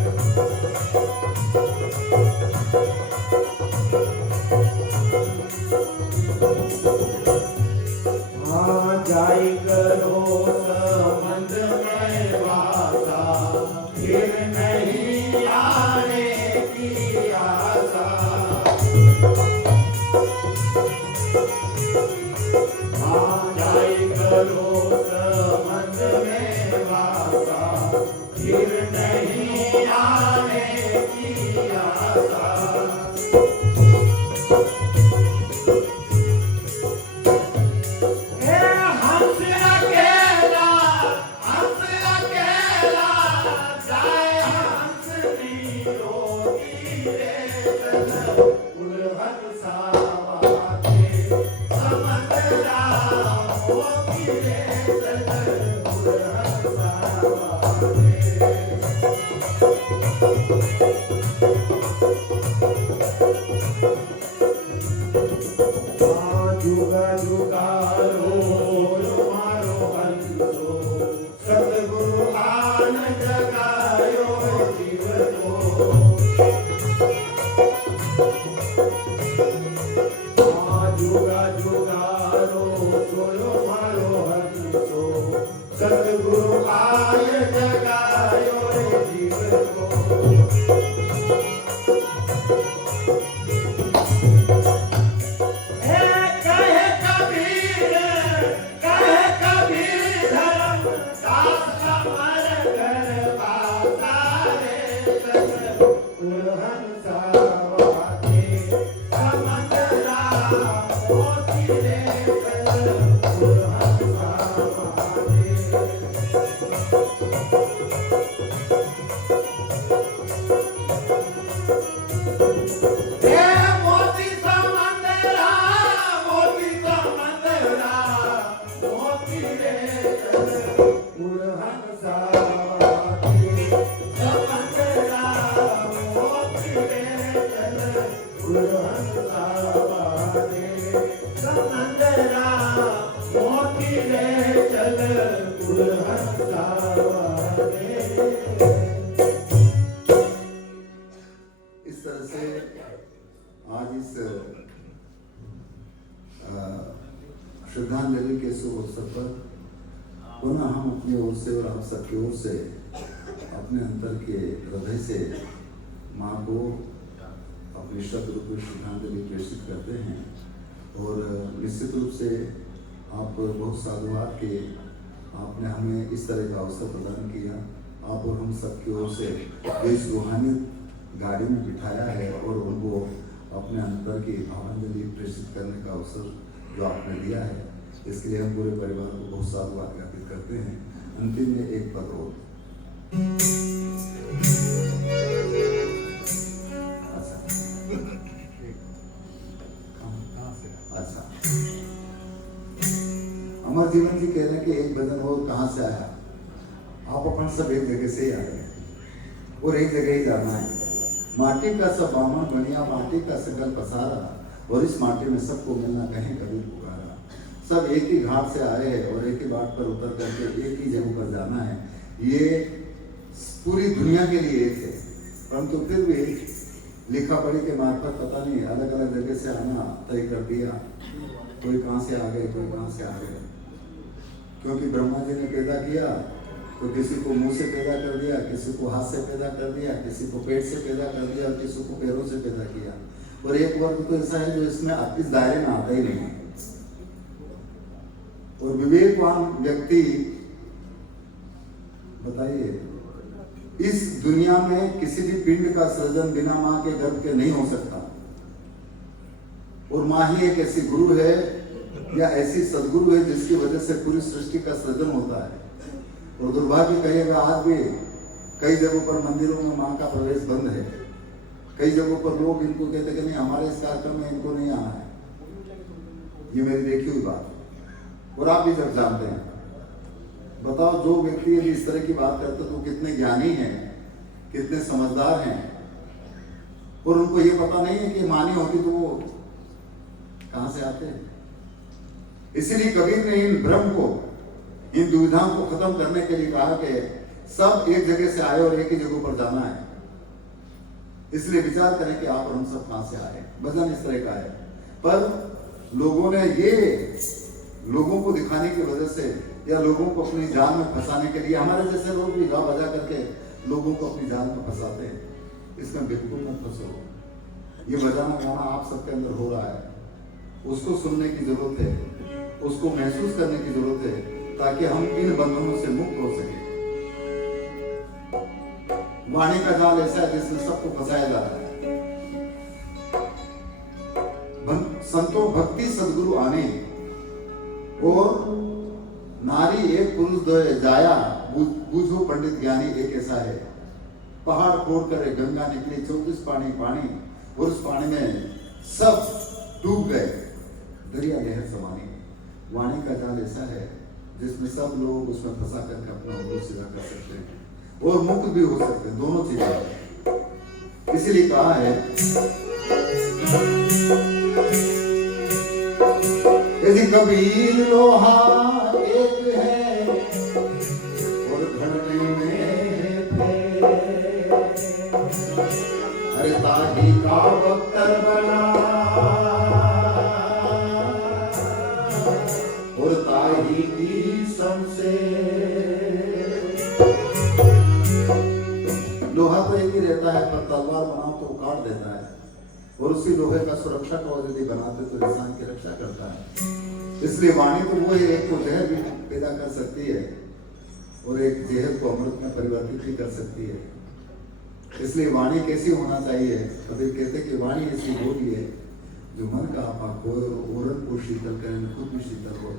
उड़हंसा वागे समंदरा मोती रे चल उड़हंसा वागे मोती समंदरा मोती समंदरा मोती रे चल उड़हंसा वागे समंदरा मोती रे चल उड़हंसा वागे समंदरा मोती रे चल उड़हंसा वागे। इस तरह से आज इस श्रद्धांजलि के शुभ अवसर पर पुनः हम अपनी ओर से और आप सबकी ओर से अपने अंतर के हृदय से माँ को अपनी शब्द रूप में श्रद्धांजलि प्रेषित करते हैं। और निश्चित रूप से आप बहुत साधुवाद के आपने हमें इस तरह का अवसर प्रदान किया। आप और हम सबकी ओर से इस रूहानी गाड़ी में बिठाया है और उनको अपने अंतर की भावांजलि प्रेषित करने का अवसर जो आपने दिया है, इसके लिए हम पूरे परिवार को बहुत साधुवाद ज्ञापित करते हैं। अंतिम में एक पद और अच्छा, अमर जीवन जी कह रहे हैं कि एक भजन और कहाँ से आया। आप अपन सब एक जगह से ही आ गए और एक जगह ही जाना है। माटी का सब बामण बनिया माटी का सकल पसारा और इस माटी में सबको मिलना कहीं कभी पुकारा। सब एक ही घाट से आए हैं और एक ही बाट पर उतर करके एक ही जगह पर जाना है। ये पूरी दुनिया के लिए एक है, परंतु फिर भी लिखा पढ़ी के मार्फत पता नहीं अलग अलग जगह से आना तय कर दिया। कोई कहाँ से आ गए, कोई कहाँ से आ गए, क्योंकि ब्रह्मा जी ने पैदा किया तो किसी को मुंह से पैदा कर दिया, किसी को हाथ से पैदा कर दिया, किसी को पेट से पैदा कर दिया और किसी को पैरों से पैदा किया। और एक वर्ग तो ऐसा है जो इसमें इस दायरे में आता ही नहीं है। और विवेकवान व्यक्ति बताइए, इस दुनिया में किसी भी पिंड का सृजन बिना मां के गर्भ के नहीं हो सकता। और मां ही एक ऐसी गुरु है या ऐसी सदगुरु है जिसकी वजह से पूरी सृष्टि का सृजन होता है। और दुर्भाग्य कहिएगा, आज भी कई जगहों पर मंदिरों में मां का प्रवेश बंद है। कई जगहों पर लोग इनको कहते कि नहीं, हमारे इस कार्यक्रम में इनको नहीं आना है। ये मेरी देखी हुई बात है और आप भी जब जानते हैं। बताओ, जो व्यक्ति यदि इस तरह की बात करते तो कितने ज्ञानी हैं, कितने समझदार हैं, और उनको ये पता नहीं है कि मानी होती तो वो कहां से आते हैं। इसीलिए कबीर ने इन भ्रम को, इन दुविधाओं को खत्म करने के लिए कहा कि सब एक जगह से आए और एक ही जगह पर जाना है। इसलिए विचार करें कि आप और हम सब कहां से आए। भजन इस तरह का है, पर लोगों ने ये लोगों को दिखाने की वजह से या लोगों को अपनी जाल में फंसाने के लिए, हमारे जैसे लोग भी गा बजा करके लोगों को अपनी जाल में फंसाते हैं। इसमें बिल्कुल मत फंसो। ये बजाना गाना आप सबके अंदर हो रहा है, उसको सुनने की जरूरत है, उसको महसूस करने की जरूरत है, ताकि हम इन बंधनों से मुक्त हो सके। वाणी का जाल ऐसा है जिसमें सबको फंसाया जा रहा है। संतो भक्ति सदगुरु आने और नारी एक पुरुष दो जाया, बूझो पंडित ज्ञानी एक ऐसा है। पहाड़ फोड़ कर गंगा निकली 24 पानी पानी, और उस पानी में सब डूब गए, दरिया लहर समानी। वाणी का जाल ऐसा है जिसमें सब लोग उसमें फंसा करके अपना उल्लू सीधा कर सकते हैं और मुक्त भी हो सकते हैं, दोनों चीजें। इसीलिए कहा है, यदि कबीर लोहा एक है और घड़ने में अरे ताही का बख्तर बना और ताही की समसे। लोहा तो एक ही रहता है, पर तलवार बनाओ तो काट देता है, और उसी लोहे का सुरक्षा कवच यदि बनाते तो इंसान की रक्षा करता है। इसलिए वाणी तो वो है, एक तो जहर भी पैदा कर सकती है और एक जहर को अमृत में परिवर्तित भी कर सकती है। इसलिए वाणी कैसी होना चाहिए? कबीर कहते कि वाणी ऐसी बोलिए जो मन का आपा खोए और औरन को शीतल करें, खुद भी शीतल हो।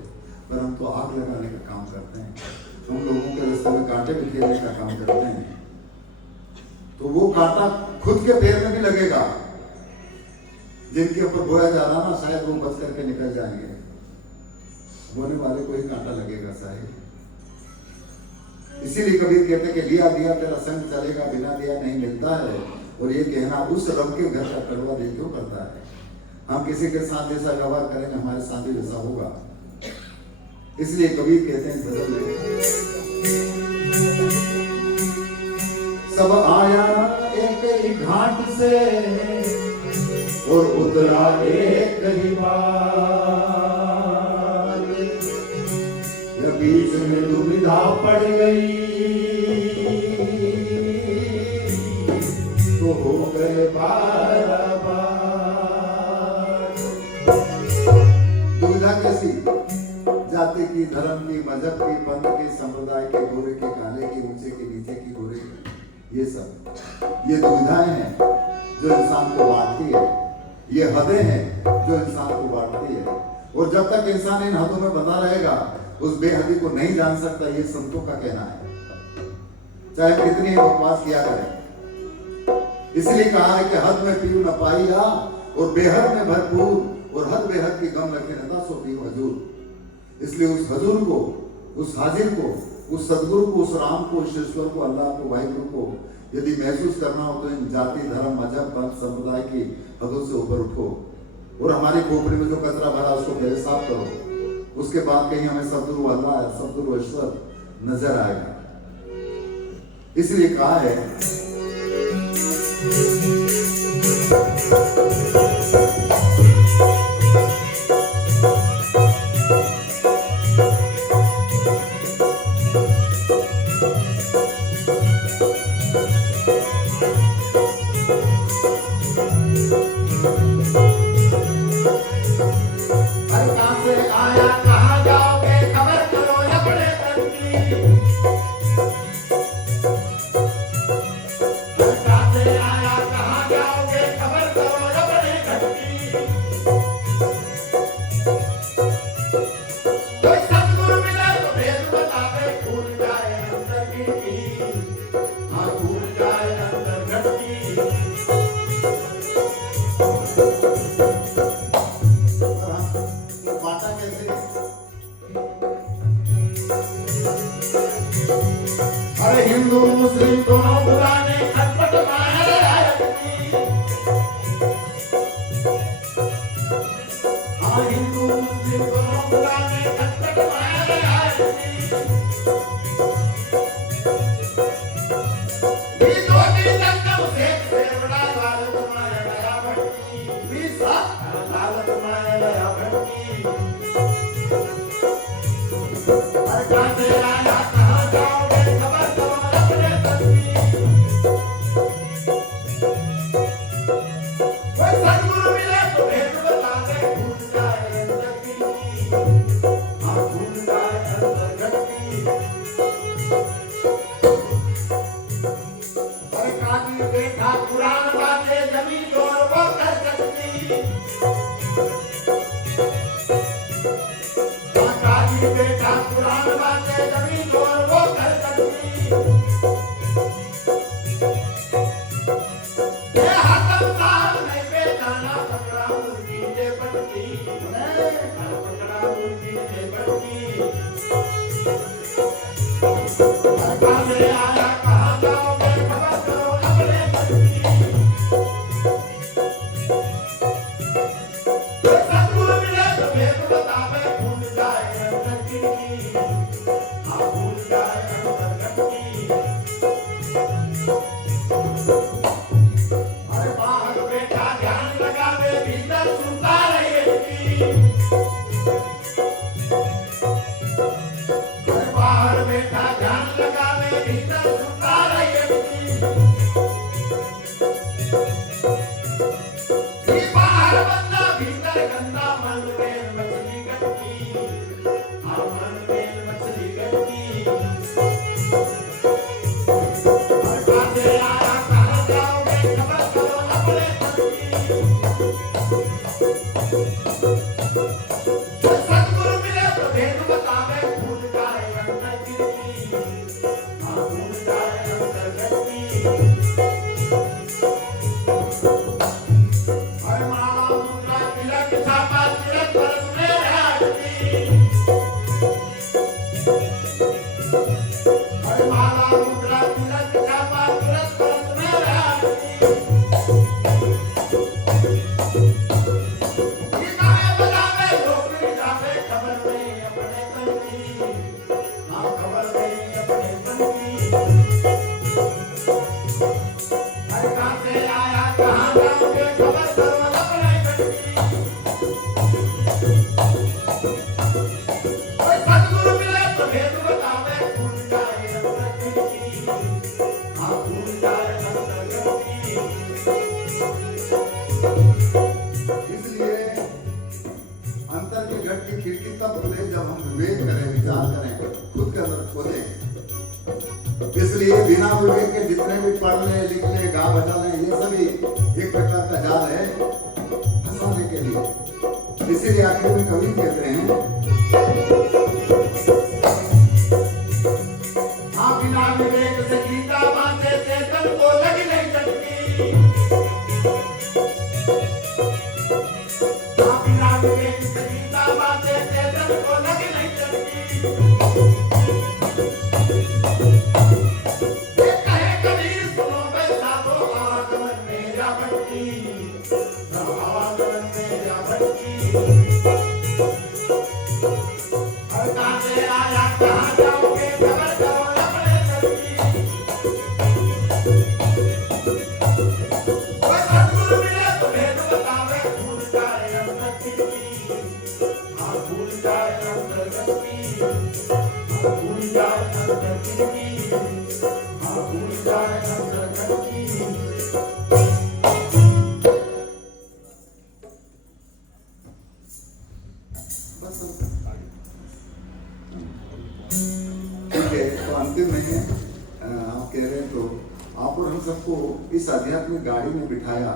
पर हम तो आग लगाने का काम करते हैं, हम लोगों के रास्ते में कांटे बिखेरने का काम करते हैं। तो वो कांटा खुद के पैर में भी लगेगा, जिनके ऊपर बोया जा रहा ना, शायद वो बच करके निकल जाएंगे, बोने वाले को ही कांटा लगेगा शायद। इसीलिए कबीर कहते कि लिया दिया तेरा संग चलेगा, बिना दिया नहीं मिलता है। और ये कहना उस रब के घर का कड़वा दिल क्यों करता है? हम किसी के साथ जैसा व्यवहार करेंगे, हमारे साथ भी वैसा होगा। इसलिए कबीर कहते हैं बदल सब आया एक ही घाट से और उतरा एक ही बार, या बीच में दुविधा पड़ गई तो हो गए बार बार। दुविधा कैसी? जाति की, धर्म की, मजहब की, पंथ की, संप्रदाय के, गोरे के, काले की, ऊंचे के, नीचे की, गोरे की, ये सब ये दुविधाएं हैं जो इंसान को बांटती है, ये हदें हैं जो इंसान को बांटती है। और जब तक इंसान इन हदों में बना रहेगा, उस बेहदी को नहीं जान सकता, ये संतों का कहना है, चाहे कितनी बकवास किया करें। इसलिए कहा है कि हद में पीऊ न पाइया और बेहद में भरपूर, और हद बेहद की गम रखे नता सो पीऊ हजूर। इसलिए उस हजूर को, उस हाजिर को, उस सदगुरु को, उस राम को, उस ईश्वर को, अल्लाह को, वाहिगुरु को यदि महसूस करना हो तो इन जाति, धर्म, मजहब, पंथ, संप्रदाय की हदों से ऊपर उठो और हमारी खोपड़ी में जो कचरा भरा उसको पहले साफ करो। उसके बाद कहीं हमें सदगुरु अल्लाह, सदगुरु ईश्वर नजर आएगा। इसलिए कहा है हिंदू मुस्लिम दोनों पुराने खटपट मार आयत की। हाँ, हिंदू मुस्लिम दोनों पुराने खटपट मार आयत की। भी दो दिन तक उसे बड़ा लालच माया गया भटकी, भी साथ लालच माया गया भटकी। हर कासे आया कहाँ जाओगे खबर दो अपने तक की। कोई सदगुरु मिले तो भेद बता दे, भूल जाए अंदर की। हाँ, भूल जाए अंदर घटकी। हर काजी देखा पुराण बातें जमीन और वो कर सकती। काजी बेटा पुराण बातें जमीन और वो कर सकती। ये हाथम साहब ने बेचाना पकड़ा मुर्गी ने पटकी, पकड़ा मुर्गी ने पटकी। कहाँ से आया कहाँ जाओगे खबर करो अपने तक की। सदगुरु मिले तो भेद बतावे, भूल जाए अंदर की। सतगुरु मिले तो भेद बतावे, भूल जाए अंतर गिनती, हाँ भूल जाए अंतर गिनती। हर माला मुद्रा तिलक छापा, तिलक भरत में रहती। हर माला मुद्रा तिलक छापा, तिलक भरत में रहती। गीताएं बजावे, लोक रिझावे, खबर नहीं अपने तन की, हाँ खबर नहीं अपने तन की। हर कहाँ से आया कहाँ जाओगे, खबर करो अपने तन की। कोई सतगुरु मिले तो भेद बतावे, भूल जाए अंतर गिनती, हाँ भूल जाए अंतर गिनती। इसलिए अंतर के घट की खिड़की तब खुले जब हम विवेक करें, विचार करें, खुद के अंदर खोजें। इसलिए बिना विवेक के जितने भी पढ़ ले, लिख ले, गा बजा ले, ये सभी एक प्रकार का जाल है फंसाने के लिए। इसीलिए आखिर में कवि कहते हैं, हाँ बिना विवेक से गीता बांधे, चेतन को लगी नहीं चटकी। हाँ बिना विवेक से गीता बांधे, चेतन को लगी नहीं चटकी। ये कहे कबीर सुनो बैसाखो, आवागमन मेरा भटकी, आवागमन मेरा भटकी। हर कहाँ से आया कहाँ जाओगे, खबर करो अपने तन की। कोई सतगुरु मिले तो भेद बतावे, भूल जाए अंतर गिनती, हाँ भूल जाए अंतर गिनती, हाँ भूल जाए अंतर गिनती, हाँ भूल जाए अंतर गिनती। बस ठीक है। तो अंतिम में आप कह रहे हैं तो आप और हम सबको इस आध्यात्मिक गाड़ी में बिठाया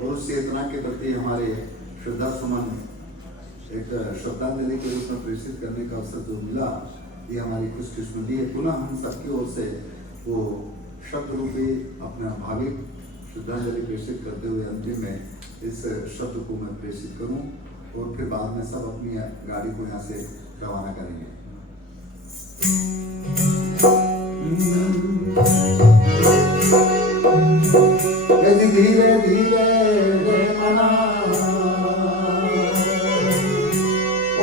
और उस चेतना के प्रति हमारे श्रद्धा सुमन एक श्रद्धांजलि के रूप में प्रेषित करने का अवसर जो मिला, ये हमारी खुशकिस्मती है। पुनः हम सबकी ओर से वो शब्द रूपी अपना भाविक श्रद्धांजलि प्रेषित करते हुए अंतिम में इस शब्द को मैं प्रेषित करूं और फिर बाद में सब अपनी गाड़ी को यहाँ से रवाना करेंगे। यदि धीरे धीरे मना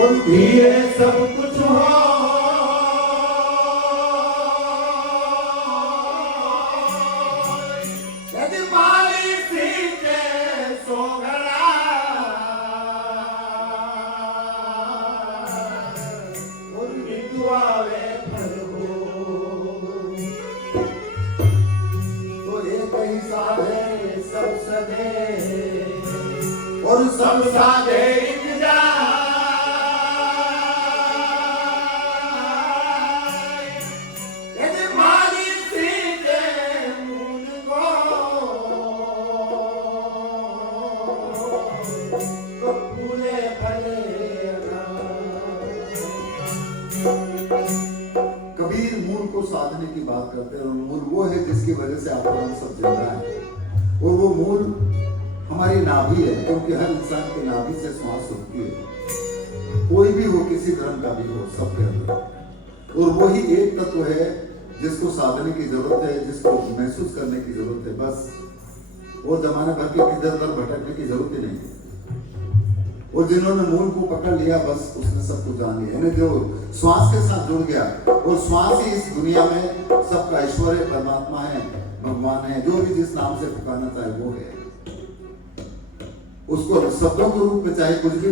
और धीरे सब कुछ हो, यदि माली सीते सो घड़ा, और विधवावे फल हो, तो एक ही साधे सब सदे और सब साधे इंतजार। यदि माली सीते मूल को, तो फूले फले कबीर मूल को साधने की बात करते हैं और मूल वो है जिसकी वजह से आप हम सब जिंदा है और वो मूल हमारी नाभि है, क्योंकि हर इंसान की नाभि से श्वास होती है। कोई भी हो, किसी धर्म का भी हो, सबके अंदर और वही एक तत्व है जिसको साधने की जरूरत है, जिसको महसूस करने की जरूरत है। बस वो जमाने भर के इधर उधर भटकने की जरूरत ही नहीं है। और जिन्होंने मूल को पकड़ लिया, बस उसने सब कुछ जान लिया। यानी जो श्वास के साथ जुड़ गया और श्वास ही इस दुनिया में सबका ईश्वर है, परमात्मा है, भगवान है, जो भी जिस नाम से पुकारना चाहे वो है। उसको शब्दों के रूप में चाहे कुछ भी